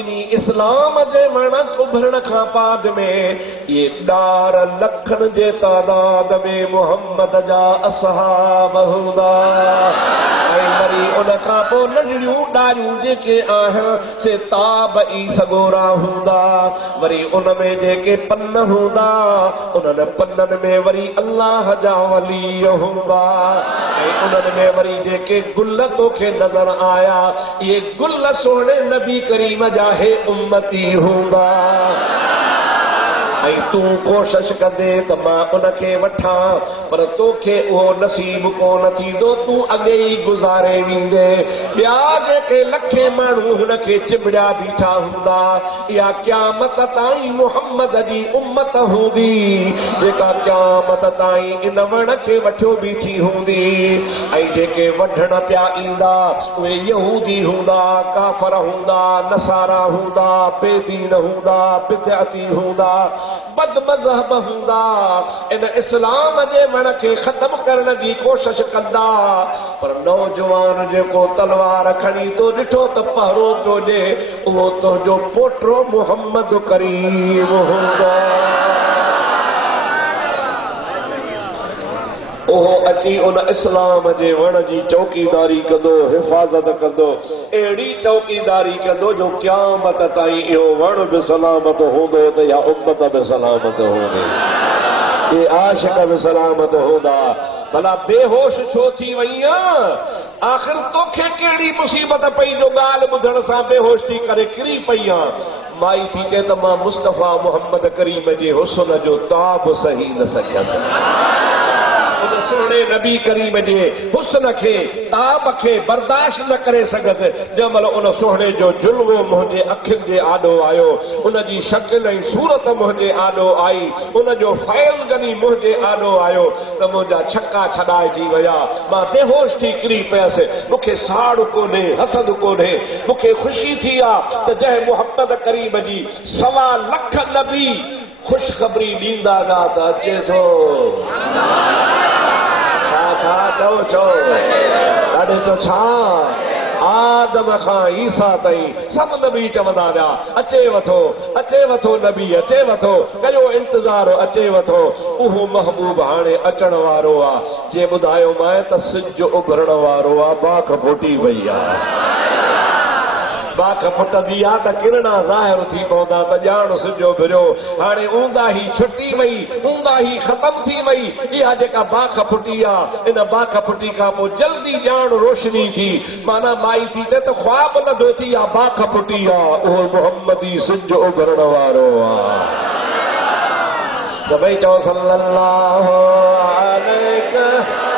इन्ही इस्लाम जे वण उभरण खां बाद में ये ॾार लखनि जे तादाद में मुहम्मद जा असहाब हूंदा ऐं वरी उन खां पोइ नंढड़ियूं ॾारियूं जेके आहिनि से ताबई सगोरा हूंदा वरी उन में जेके पन हूंदा उन्हनि पननि में वरी अल्लाह जा वली हूंदा ऐं उन्हनि में वरी जेके गुल तोखे नज़र आया ये गुल सोहणे नबी करीम जा हे उम्मती हूंदा ऐं तूं कोशिश कंदे त मां उनखे वठां पर तोखे उहो नसीब कोन थींदो तूं अॻे ई गुज़ारे ॾींदे ॿिया जेके लखे माण्हू हुनखे चिमड़ा बीठा हूंदा इहा क़यामत ताईं मुहम्मद जी उम्मत हूंदी जेका क़यामत ताईं इन वण खे वठियो बीठी हूंदी ऐं जेके वढण पिया ईंदा उहे यहूदी हूंदा काफ़र हूंदा नसारा हूंदा बेदीन हूंदा बिदअती हूंदा बदमज़हब हूंदा इन इस्लाम जे वण खे ख़त्म करण जी कोशिश कंदा पर नौजवान जेको तलवार खणी तो ॾिठो त पहरो पियो ॾे उहो तुंहिंजो पोटो मुहम्मद करीम हूंदा ओहो अची उन इस्लाम जे वण जी चौकीदारी कंदो हिफ़ाज़त कंदो अहिड़ी चौकीदारी कंदो जो क़यामत ताईं इहो वण बि सलामत हूंदो त या उम्मत बि सलामत हूंदी ये आशिक बि सलामत हूंदा भला बेहोश छो थी वई आख़िर तोखे कहिड़ी मुसीबत पई जो ॻाल्हि ॿुधण सां बेहोश थी करे किरी पई माई थी चए त मां मुस्तफ़ा मुहम्मद करीम जे हुस्न जो ताब सही न सघियसि उन सोने नबी करीम जे हुस्न खे ताब खे बर्दाश्त न करे सघियसि जंहिंमहिल उन सोहणे जो जुल्वो मुंहिंजे अखियुनि जे आॾो आयो उन जी शकिल ऐं सूरत मुंहिंजे आॾो आई उन जो फैल गनी मुंहिंजे आॾो आयो त मुंहिंजा छक्का छॾाइजी विया मां बेहोश थी किरी पियसि मूंखे साड़ कोन्हे हसद कोन्हे मूंखे ख़ुशी थी आहे त जंहिं मुहम्मद करीम जी 1.25 लख नबी ख़ुशख़बरी ॾींदा न त अचे थो छा चओ चओ ॾाढे तो छा आदम खां ईसा ताईं सभु नबी चवंदा विया अचे वठो नबी अचे वठो कयो इंतज़ार अचे वठो उहो महबूब हाणे अचण वारो आहे जे ॿुधायो मां त सिज उभरण वारो आहे बाख फुटी वई आहे बाख फुटंदी आहे त किरणा ज़ाहिर थी पवंदा त ॼाण सिजो बिरियो हाणे ऊंदा ही छुटी वई ऊंदा ही ख़तम थी वई इहा जेका बाख फुटी आहे इन बाख फुटी खां पोइ जल्दी ॼाण रोशनी थी माना माई थी चए त ख्वाब न धोती आहे बाख फुटी आहे उहो मुहम्मदी सिज उभरण वारो आहे सभई चओ सल्लल्लाहु अलैहि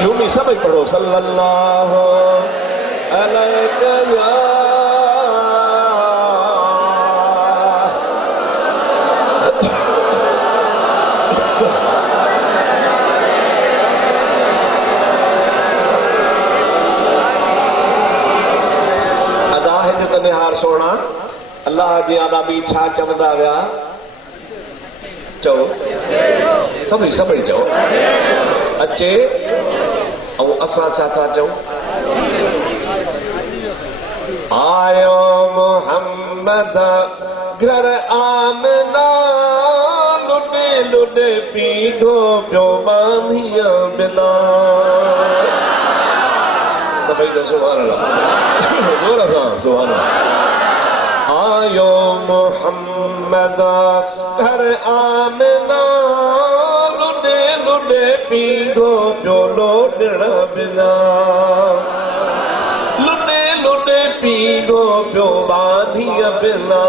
झूमी सभी पढ़ो सल्लल्लाहु अलैहि या अदा है त निहार सोना अल्लाह जी आदा भी छा चवंदा विया चओ सभी चओ अचे और असां छा था चऊं आयो मोहम्मद घर आमना लुॾे लुॾे पीढ़ो पियो बांधिया बिना सभई तो सुभान अल्लाह जोर सां सुभान अल्लाह आयो मोहम्मद घर आमना पीढ़ो पियो लोॾण बिना लुॾे पीढ़ो पियो बांधिया बिना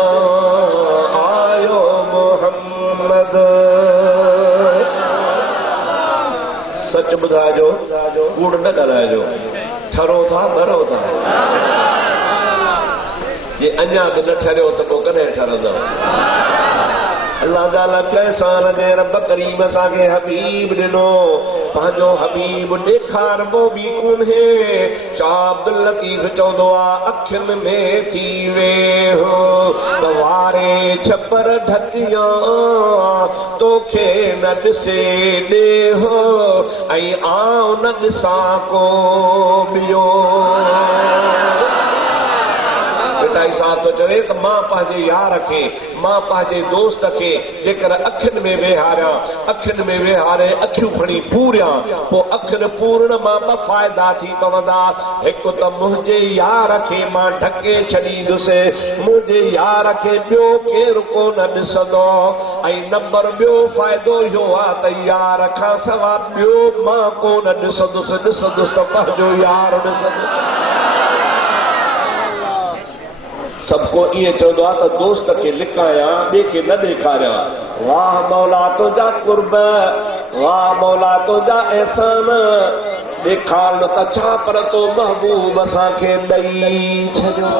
आयो मोहम्मद सच ॿुधाइजो, कूड़ न ॻाल्हाइजो। ठरो था मरो था, जे अञा बि न ठरियो त पोइ कॾहिं ठरंदव? अल्लाह ताला कैसा लगे रब करीम असांखे हबीब ॾिनो, पंहिंजो हबीब ॾेखारबो बि कोन्हे। शाह अब्दुल लतीफ चवंदो आहे अखियुनि में थी वेहो तवारे छपर ढकिया तोखे न ॾिसे ॾेहो ऐं आऊं न ॾिसां को ॿियो। बेटा साहब तो चवे त मां पंहिंजे यार खे, मां पंहिंजे दोस्त खे जेकर अखियुनि में वेहारियां, अखियुनि में वेहारे अखियूं खणी पूरियां, पोइ अखियुनि पूरण मां ॿ फ़ाइदा थी पवंदा। हिकु त मुंहिंजे यार खे मां ढके छॾींदुसि, मुंहिंजे यार खे ॿियो केरु कोन ॾिसंदो। ऐं नंबर ॿियो फ़ाइदो इहो आहे त यार खां सवाइ ॿियो मां कोन ॾिसंदुसि, ॾिसंदुसि त पंहिंजो यार ॾिसंदुसि। सबको इहे चवंदो आहे त दोस्त खे लिकायां, ॿिए खे न ॾेखारियां। वाह मौला तुंहिंजा कुर्ब, वाह मौला तुंहिंजा एहसान, ॾेखार न त छा पर तो महबूब असांखे ॾेई छॾियो।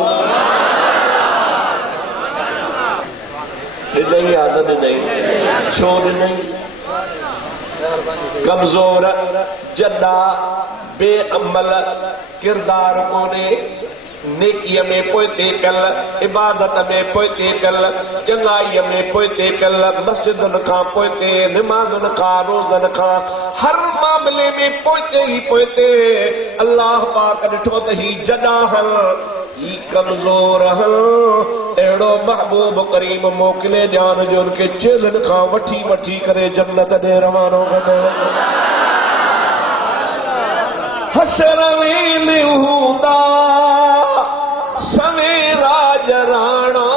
ॾिनई या न ॾिनई? छो ॾिनई? कमज़ोर, जॾा, बेअमल, किरदार कोन्हे, नेकीअ में पोइते पियल, इबादत में पोइते पियल, चङाईअ में पोइते पियल, मस्जिदुनि खां पोइते, निमाज़ुनि खां, रोज़नि खां, हर मामले में पोइते ई पोइते। अल्लाह पाक ॾिठो त ही जॾा हल, ही कमज़ोर हल, अहिड़ो महबूब करीम मोकिले ॼाण जो उनखे जेलनि खां वठी वठी करे जन्नत ॾे रवानो कंदो। हशर में हूंदा सवेरा जराणा,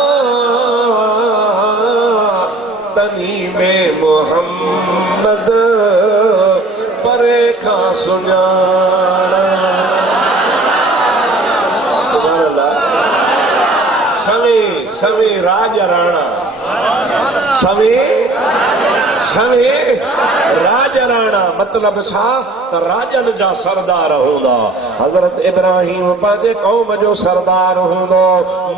तनी में मोहम्मद परे खां सुञाणा। सवे सवे राज राणा, सवे सवे राज राणा मतलब छा त राजन जा सरदार हूंदा। हज़रत इब्राहिम पंहिंजे क़ौम जो सरदार हूंदो,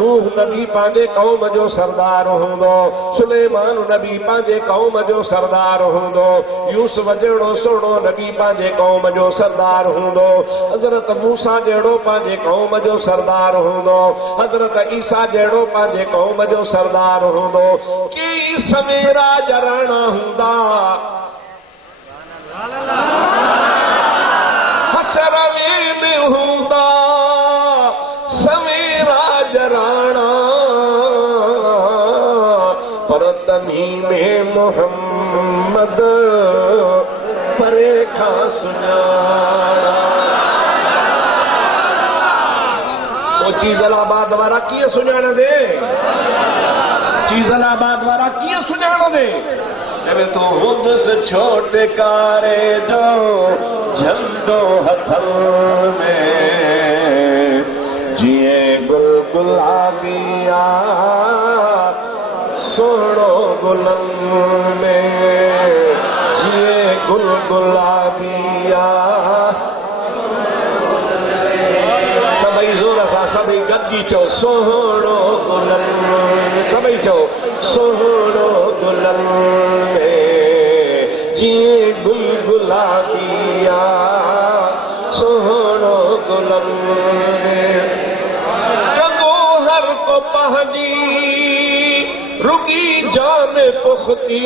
नूह नबी पंहिंजे क़ौम जो सरदार हूंदो, सुलेमान नबी पंहिंजे क़ौम जो सरदार हूंदो, यूसुफ जहिड़ो सुहिणो नबी पंहिंजे क़ौम जो सरदार हूंदो, हज़रत मूसा जहिड़ो पंहिंजे क़ौम जो सरदार हूंदो, हज़रत ईसा जहिड़ो पंहिंजे क़ौम जो सरदार हूंदो। कई सवेरा जराणा हूंदा, हशर में हूंदा सवेरा जराणा, पर तनी में मोहम्मद परे खां सुञाणा। चीज़लाबाद वारा कीअं सुञाणंदे? चीज़लाबाद वारा कीअं सुञाणंदे? जब तो हुदस छोटे कारे जो झंडो हथन में, जिए गुल गुलाबिया सोड़ो गुलन में, जिए गुल गुलाबिया। सभई ज़ोर सां सभई गॾिजी चओ सोहणो गुलन में, सभई चओ सोहणो गुलन में, जिए गुल गुलाबिया सोहणो गुलन में। कंदो हर को पंहिंजी रुगी जान पुख्ती,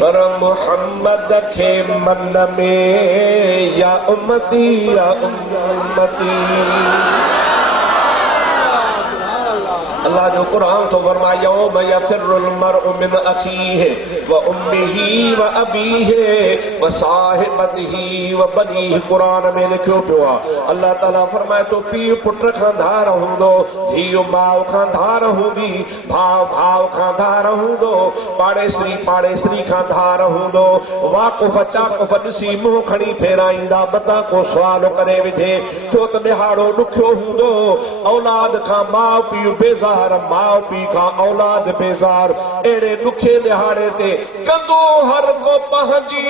पर मोहम्मद के मन में या उम्मती या उम्मती। अल्लाह जो कुरान तो फरमाया यौम यफिरुल मर्उ मिन अखीहि व उम्मिही व अबीहि व साहिबतिही व बनीहि। कुरान में लिखियो पियो आहे अल्लाह ताला फरमाए तो पीउ पुट खां धार हूंदो, धीउ माउ खां धार हूंदी, भाउ भाउ खां धार हूंदो, पाड़ेसरी पाड़ेसरी खां धार हूंदो। वाक़ुफ़ चाक़ुफ़ ॾिसी मुंहुं खणी फेराईंदा, बता को सुवाल करे विझे, छो त ॾिहाड़ो ॾुखियो हूंदो। औलाद खां माउ पीउ बेज़ार हर माओ पी का औलाद बेजार एड़े दुखे निहारे ते कंदो हर को पहुंची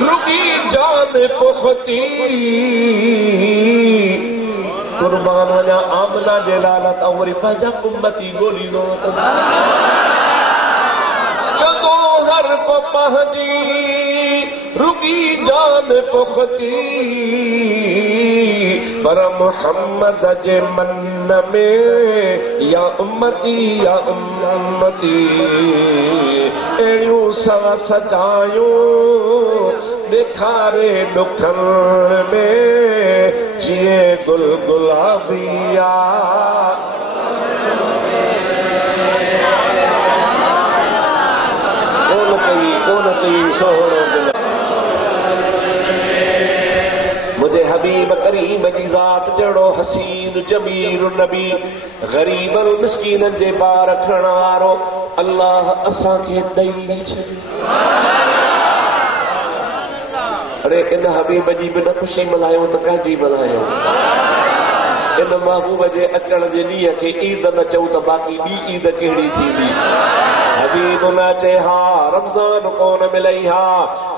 रुगी जान पुखती कुर्बान वञा आमना जे लालत ऐं वरी पंहिंजा उम्मती ॻोल्हींदो कंदो हर को पहुंची रुगी जान पुखती पर मोहम्मद जे मन में या उम्मती अहिड़ियूं सचायूं ॾेखारे दुखन में जीअं गुल गुलाबिया कोन चई सोहणो मुझे हबीब करीम जी ज़ात जड़ो हसीन जमीर नबी गरीब मिस्कीन जे बार रखण वारो अल्लाह असां खे ॾई छॾियो। अरे इन हबीब जी भी न खुशी मल्हायूं त कंहिंजी मल्हायूं? इन महबूब जे अचण जे ॾींहं खे ईद न चऊं त बाक़ी ॿी ईद कहिड़ी थींदी? हबीब न चे हा रमज़ान कोन मिलई हा,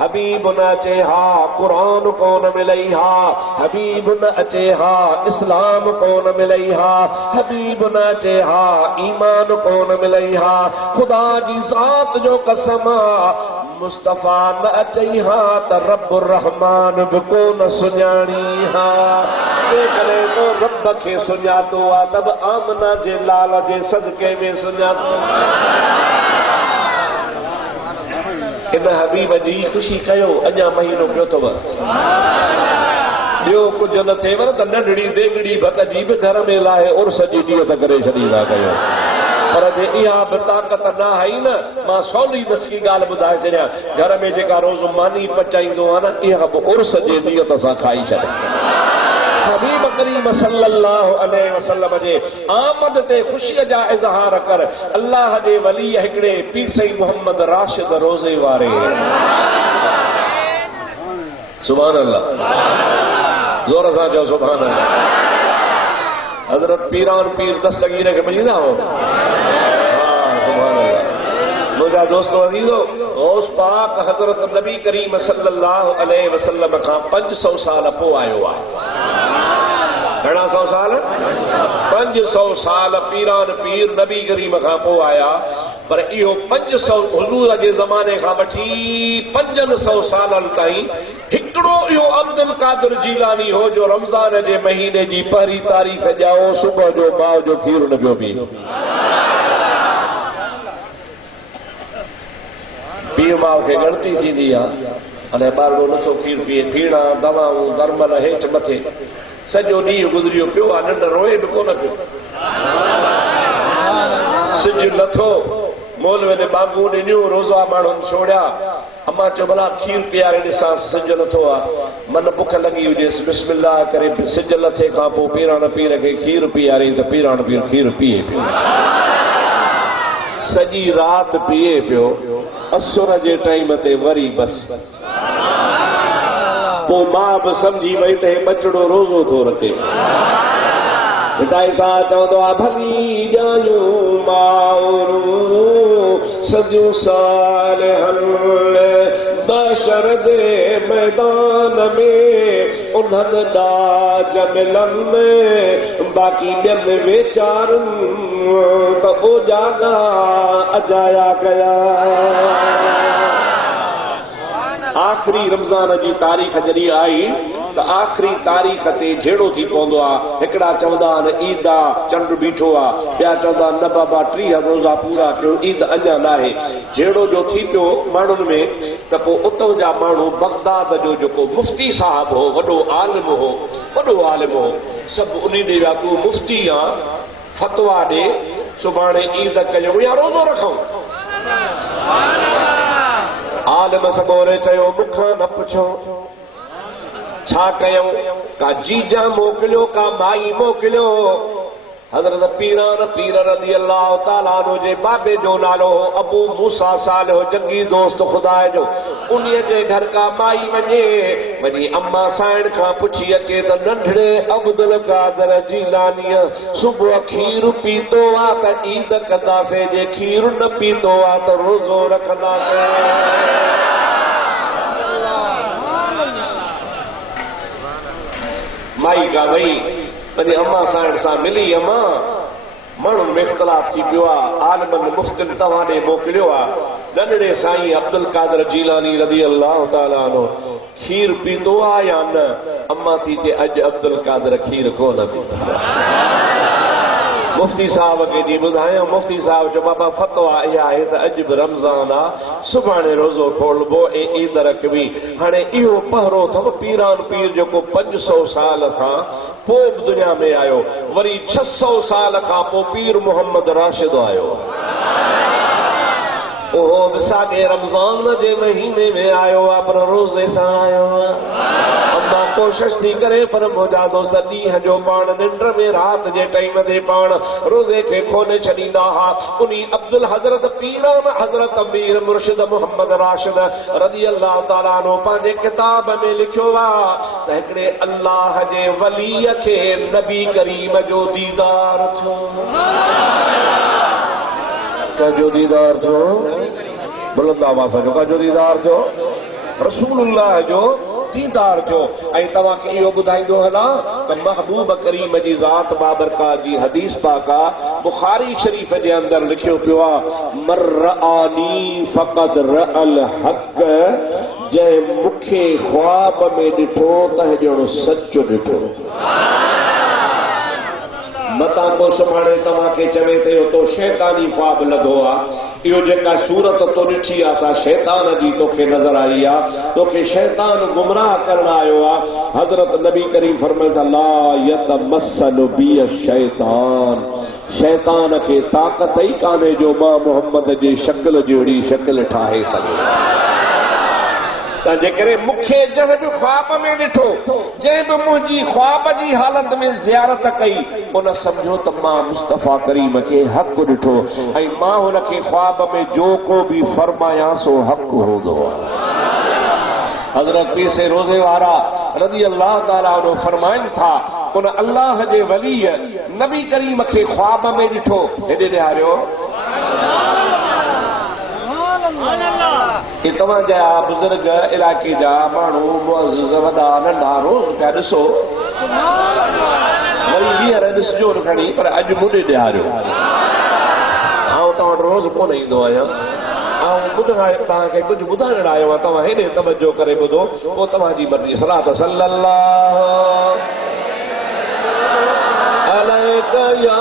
हबीब न चे हा कुरान कोन मिलई हा, हबीब न अचे हा इस्लाम कोन मिलई हा, हबीब न चे हा ईमान कोन मिलई हा। खुदा जी ज़ात जो कसम मुस्तफ़ा न अचई हा त रब्बुर रहमान बि कोन सुञाणी हा। जेकॾहिं तो रब खे सुञातो आ त बि आमना जे लाल जे सदके में सुञातो। इन हबीब जी खुशी कयो, अञा महीनो पियो अथव। ॿियो कुझु न थिएव न त नंढड़ी देगड़ी भत जी बि घर में लाहे उर्स जी नियत करे छॾींदा कयो। पर जे इहा बि ताक़त न आहे न, मां सवली दसी ॻाल्हि ॿुधाए छॾियां, घर में जेका रोज़ मानी पचाईंदो आहे न, इहा बि उर्स जे नियत सां खाई छॾे। हबीब करीम सल्लल्लाहु अलैहि वसल्लम जे आमद ते खुशीअ जा इज़हार कर। अल्लाह जे वली हिकिड़े पीर सईद मोहम्मद राशिद रोज़े वारे सुभान अल्लाह जोर सां चओ सुभान अल्लाह। हज़रत पीरान पीर दस्तगीर खे मञींदा हो? सुभान अल्लाह। मुंहिंजा दोस्तो अज़ीज़ो, गौस पाक हज़रत नबी करीम सल्लल्लाहु अलैहि वसल्लम खां 500 साल पोइ आयो आहे। घणा 100 साल? 500 साल पीरान पीर नबी करीम खां पोइ आया। पर इहो 500 हुजूर जे ज़माने खां वठी 500 सालनि ताईं हिकिड़ो इहो अब्दुल कादिर जीलानी हो जो रमज़ान जे महीने जी पहिरीं तारीख़ ॼाओ सुबुह जो माउ जो खीर न पियो पी। पीउ माउ खे गणती थींदी आहे, अलाए ॿारड़ो नथो खीर पीए, पीड़ा दवाऊं दरमल हेठि मथे सॼो ॾींहुं गुज़रियो पियो आहे, निंड रोए बि कोन पियो। सिज लथो, मौलवे ने बांगू ॾिनियूं, रोज़ा माण्हुनि छोड़िया। अम्मा चयो भला खीर पीआरे ॾिसां, सिज लथो आहे, मन बुख लॻी हुजेसि, बिस्मिल्लाह करे सिज लथे खां पोइ पीराण पीर खे खीर पीआरे त पीराण पीर खीर पीए पियो। सॼी राति पीए पियो, असुर जे टाइम ते वरी बस। पोइ मां बि सम्झी वई त हे बचड़ो रोज़ो थो रखे। हिदाई सां चवंदो आहे भली ॼायूं माउरूं सॼो साल बशर जे मैदान में उन्हनि ॾाज मिलनि, बाक़ी ॿियनि वीचारनि त ओजागा अजाया कया। आखिरी रमज़ान जी तारीख़ जॾहिं आई त आखिरी तारीख़ ते जहिड़ो थी पवंदो आहे। हिकिड़ा चवंदा आहिनि ईद आहे, चंड बीठो आहे, ॿिया चवंदा आहिनि न बाबा 30 रोज़ा पूरा कयो, ईद अञा न आहे। जहिड़ो जो थी पियो माण्हुनि में त पोइ उतां जा माण्हू बगदाद जो जेको मुफ्ती साहिब हो, वॾो आलिम हो, सभु उन ॾे विया तूं मुफ्ती आहे, फतवा ॾे, सुभाणे ईद कयूं या रोज़ो रखूं। आलिम सगोरे चयो मूंखां न पुछो छा कयूं, का जीजा मोकिलियो, का माई मोकिलियो। हजरत पीरान पीर रज़ी अल्लाह ताला अन्हु जे बाबे जो नालो अबू मूसा सालिह जंगी दोस्त खुदा जो उन्हीअ जे घर का माई वञे वञी अम्मा साइण खां पुछी अचे त नंढड़े अब्दुल कादर जीलानीअ सुबुह खीर पीतो आ त ईद कंदासीं, जे खीर न पीतो आ त रोज़ो रखंदासीं। माई का वई वञी अम्मा साइण सां मिली। अम्मा माण्हुनि में इख़्तिलाफ़ थी पियो आहे, आलिमनि मुफ़्तिन तव्हां ॾे मोकिलियो आहे, नंढड़े साईं अब्दुल कादर जीलानी रज़ी अल्लाह ताला अन्हु खीर पीतो आहे या न? अम्मा थी चए अॼु अब्दुल कादर खीर कोन पीतो। मुफ्ती साहब खे जी ॿुधायां, मुफ्ती साहब जो बाबा फतवा इहा आहे त अॼु बि रमज़ान आहे, सुभाणे रोज़ो खोलबो ऐं ईद रखबी। हाणे इहो पहरो अथव पीरान पीर जेको 500 साल खां पोइ दुनिया में आयो, वरी 600 साल खां पोइ पीर मोहम्मद राशिद आयो, ओहो विसाखे रमज़ान जे महीने में आयो आहे पर रोज़े सां आयो आहे। अम्मा कोशिश थी करे पर मुंहिंजा दोस्त ॾींहं जो पाण निंड में रात जे टाइम ते पाण रोज़े खे खोले छॾींदा हुआ। उन्ही अब्दुल हज़रत पीरान हज़रत अमीर मुर्शिद मोहम्मद राशिद रज़ी अल्लाह ताला अन्हु पंहिंजे किताब में लिखियो आहे त हिकिड़े अल्लाह जे वलीअ खे नबी करीम जो दीदार थियो। जो दीदार जो बुलंद आवाज़ सां जो दीदार जो रसूलुल्लाह जो दीदार जो। ऐं तव्हांखे इहो ॿुधाईंदो हलां त महबूब करीम जी ज़ात बाबरकात जी हदीस पाक आहे, बुखारी शरीफ़ जे अंदरि लिखियो पियो आहे मर रआनी फ़क़द रअल हक़, जंहिं मूंखे ख्वाब में ॾिठो त ॼणो सच ॾिठो। मता को सुभाणे तव्हांखे चवे त तो शैतानी ख्वाब लॻो आहे, इहो जेका सूरत तो ॾिठी आहे सा शैतान जी तोखे नज़र आई आहे, तोखे शैतान गुमराह करण आयो आहे। हज़रत नबी करीम फरमाइनि था ला यतमस्सल बि शैतान, शैतान खे ताक़त ई कान्हे जो मां मोहम्मद जी शक्ल जहिड़ी शक्ल ठाहे सघे। जेकरे मूंखे जंहिं बि ख्वाब में ॾिठो, जंहिं बि मुंहिंजी ख्वाब जी हालत में ज़ियारत कई, उन सम्झो त मां मुस्तफ़ा करीम खे हक़ ॾिठो ऐं मां हुन खे ख्वाब में जो को बि फरमायां सो हक़ हूंदो आहे। हज़रत पीर से रोज़े वारा रज़ी अल्लाह ताला अन्हु फरमाइनि था उन अल्लाह जे वलीअ नबी करीम खे ख्वाब में ॾिठो, हेॾे ॾियारियो कि तव्हांजा बुजुर्ग इलाइक़े जा माण्हू मुअज़्ज़िज़ वॾा नंढा रोज़ पिया ॾिसो, वरी ॿीहर ॾिसजो खणी पर अॼु मूंॾे ॾियारियो। आउं तव्हां वटि रोज़ कोन ईंदो आहियां, आउं तव्हांखे कुझु ॿुधाइण आयो आहियां, तव्हां हेॾे तवजो करे ॿुधो, पोइ तव्हांजी मर्ज़ी। सलात सल्लल्लाहु अलैका या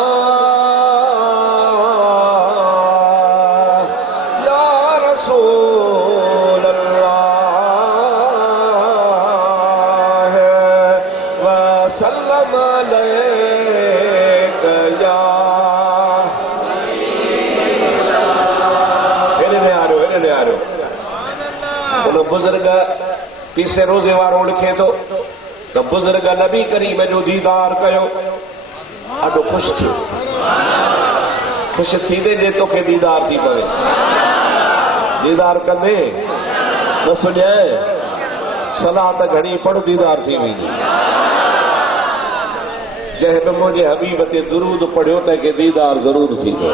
बुजुर्ग पीसे रोज़े वारो लिखे थो त बुजुर्ग नबी करीम जो दीदार कयो, ॾाढो ख़ुशि थियो। ख़ुशि थींदे जे तोखे दीदार थी पवे, दीदार कंदे न सुञाए सलात घणी पढ़ दीदार थी वेंदी। जंहिं बि मुंहिंजे हबीब ते दुरूद पढ़ियो तंहिंखे दीदार ज़रूर थींदो,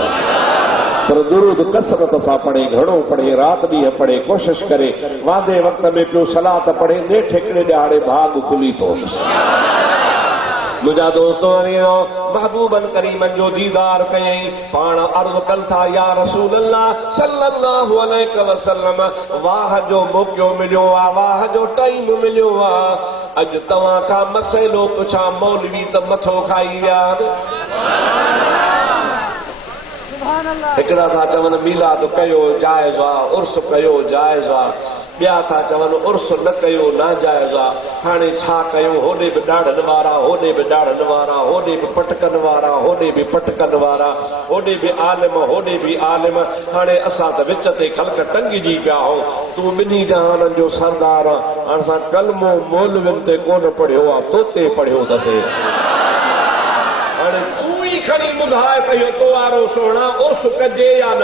पर दुरूद कसरत सां पढ़े, घणो पढ़े, रात ॾींहं पढ़े, कोशिश करे, वादे वक़्त में पियो सलात पढ़े, नेठि हिकिड़े ॾियारे भाग खुली पवंदुसि। मुंहिंजा दोस्तो महबूबन करीमन जो दीदार कयई, पाण अर्ज़ कनि था या रसूल अल्लाह सल्लल्लाहु अलैहि वसल्लम, वाह जो मौक़ो मिलियो आहे, वाह जो टाइम मिलियो आहे। अॼु तव्हां खां मसइलो पुछां, मौलवी त मथो खाई विया। हिकिड़ा था चवनि मीलाद कयो जाइज़ आहे, उर्स कयो जाइज़ आहे, ॿिया था चवनि उर्स न कयो नाजाइज़ आहे। हाणे छा कयूं, होॾे बि ॾाढ़नि वारा, होॾे बि ॾाढ़नि वारा, होॾे बि पटकनि वारा, होॾे बि पटकनि वारा, होॾे बि आलिम, होॾे बि आलिम। हाणे असां त विच ते ख़ल्क़ टंगिजी पिया हो, तूं ॿिन्ही जहाननि जो सरदार आहे। हाणे असां कलमो मौलवियुनि ते कोन पढ़ियो आहे, तो ते पढ़ियो अथसि। हाणे तूं ई खड़ी ॿुधाए त इहो तो वारो सोना उर्स कजे या न।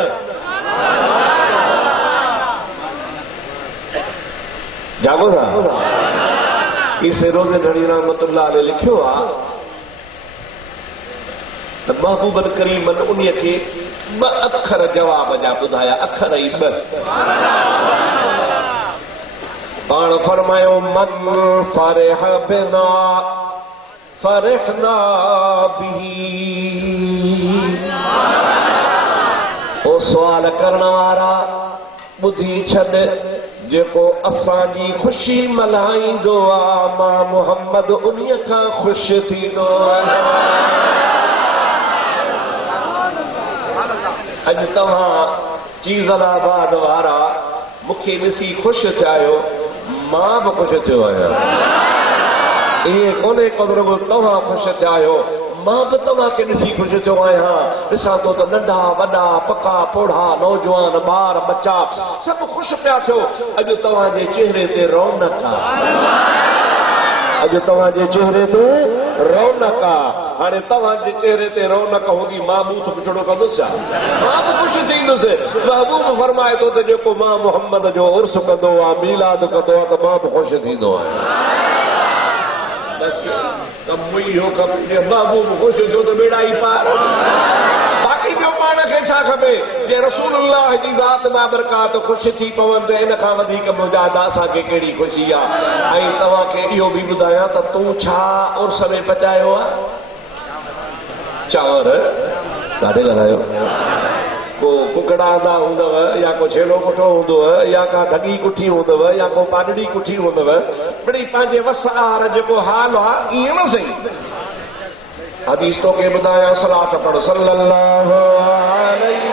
जागो था इसे रोज़े धड़ी रहमतुल्लाह अलैह लिखियो आहे त महबूबन करीमन उन्हीअ खे ॿ अखर जवाब जा ॿुधाया, अखर ई ॿ। पाण फरमायो मन फरिह बिना फरिहना बिही। ओ सवाल करण वारा ॿुधी छॾ, जेको असांजी ख़ुशी मल्हाईंदो आहे मां मुहम्मद उन्हीअ खां ख़ुशि थींदो आहियां। अॼु तव्हां चीज़लाबाद वारा मूंखे ॾिसी ख़ुशि थिया आहियो, मां बि ख़ुशि थियो आहियां। इहे कोन्हे को रुॻो तव्हां ख़ुशि थिया आहियो, मां बि तव्हांखे ॾिसी ख़ुशि थियो आहियां। ॾिसां थो त नंढा वॾा पका पोढ़ा नौजवान ॿार बच्चा सभु ख़ुशि पिया थियो। अॼु तव्हांजे चेहरे ते रौनक आहे, अॼु तव्हांजे चेहरे ते रौनक आहे। हाणे तव्हांजे चेहरे ते रौनक हूंदी, मां बूथ पिछड़ो कंदुसि छा? मां बि ख़ुशि थींदुसि। महबूब फरमाए थो त जेको मां मुहम्मद जो उर्स कंदो आहे, मीलाद कंदो आहे, त मां बि ख़ुशि थींदो आहियां। बस कमु इहो खपे, महबूब ख़ुशि थियो त बेड़ा ई पार। बाक़ी ॿियो पाण खे छा खपे? जे रसूलुल्लाह जी ज़ात बाबरकात ख़ुशि थी पवनि त इन खां वधीक मुजादा असांखे कहिड़ी ख़ुशी आहे। ऐं तव्हांखे इहो बि ॿुधायां त तूं छा उर्स में पचायो आहे? चांवर ॾाढे ॻाल्हायो, को कुकड़ा दा हूंदव, या को छेलो कुठो हूंदव, या का ढगी कुठी हूंदव, या को पाडड़ी कुठी हूंदव। मिड़ी पंहिंजे वसार जेको हाल आहे ईअं न सही। हदीस तो के ॿुधायां, सलात पढ़ सल्लल्लाहु अलैहि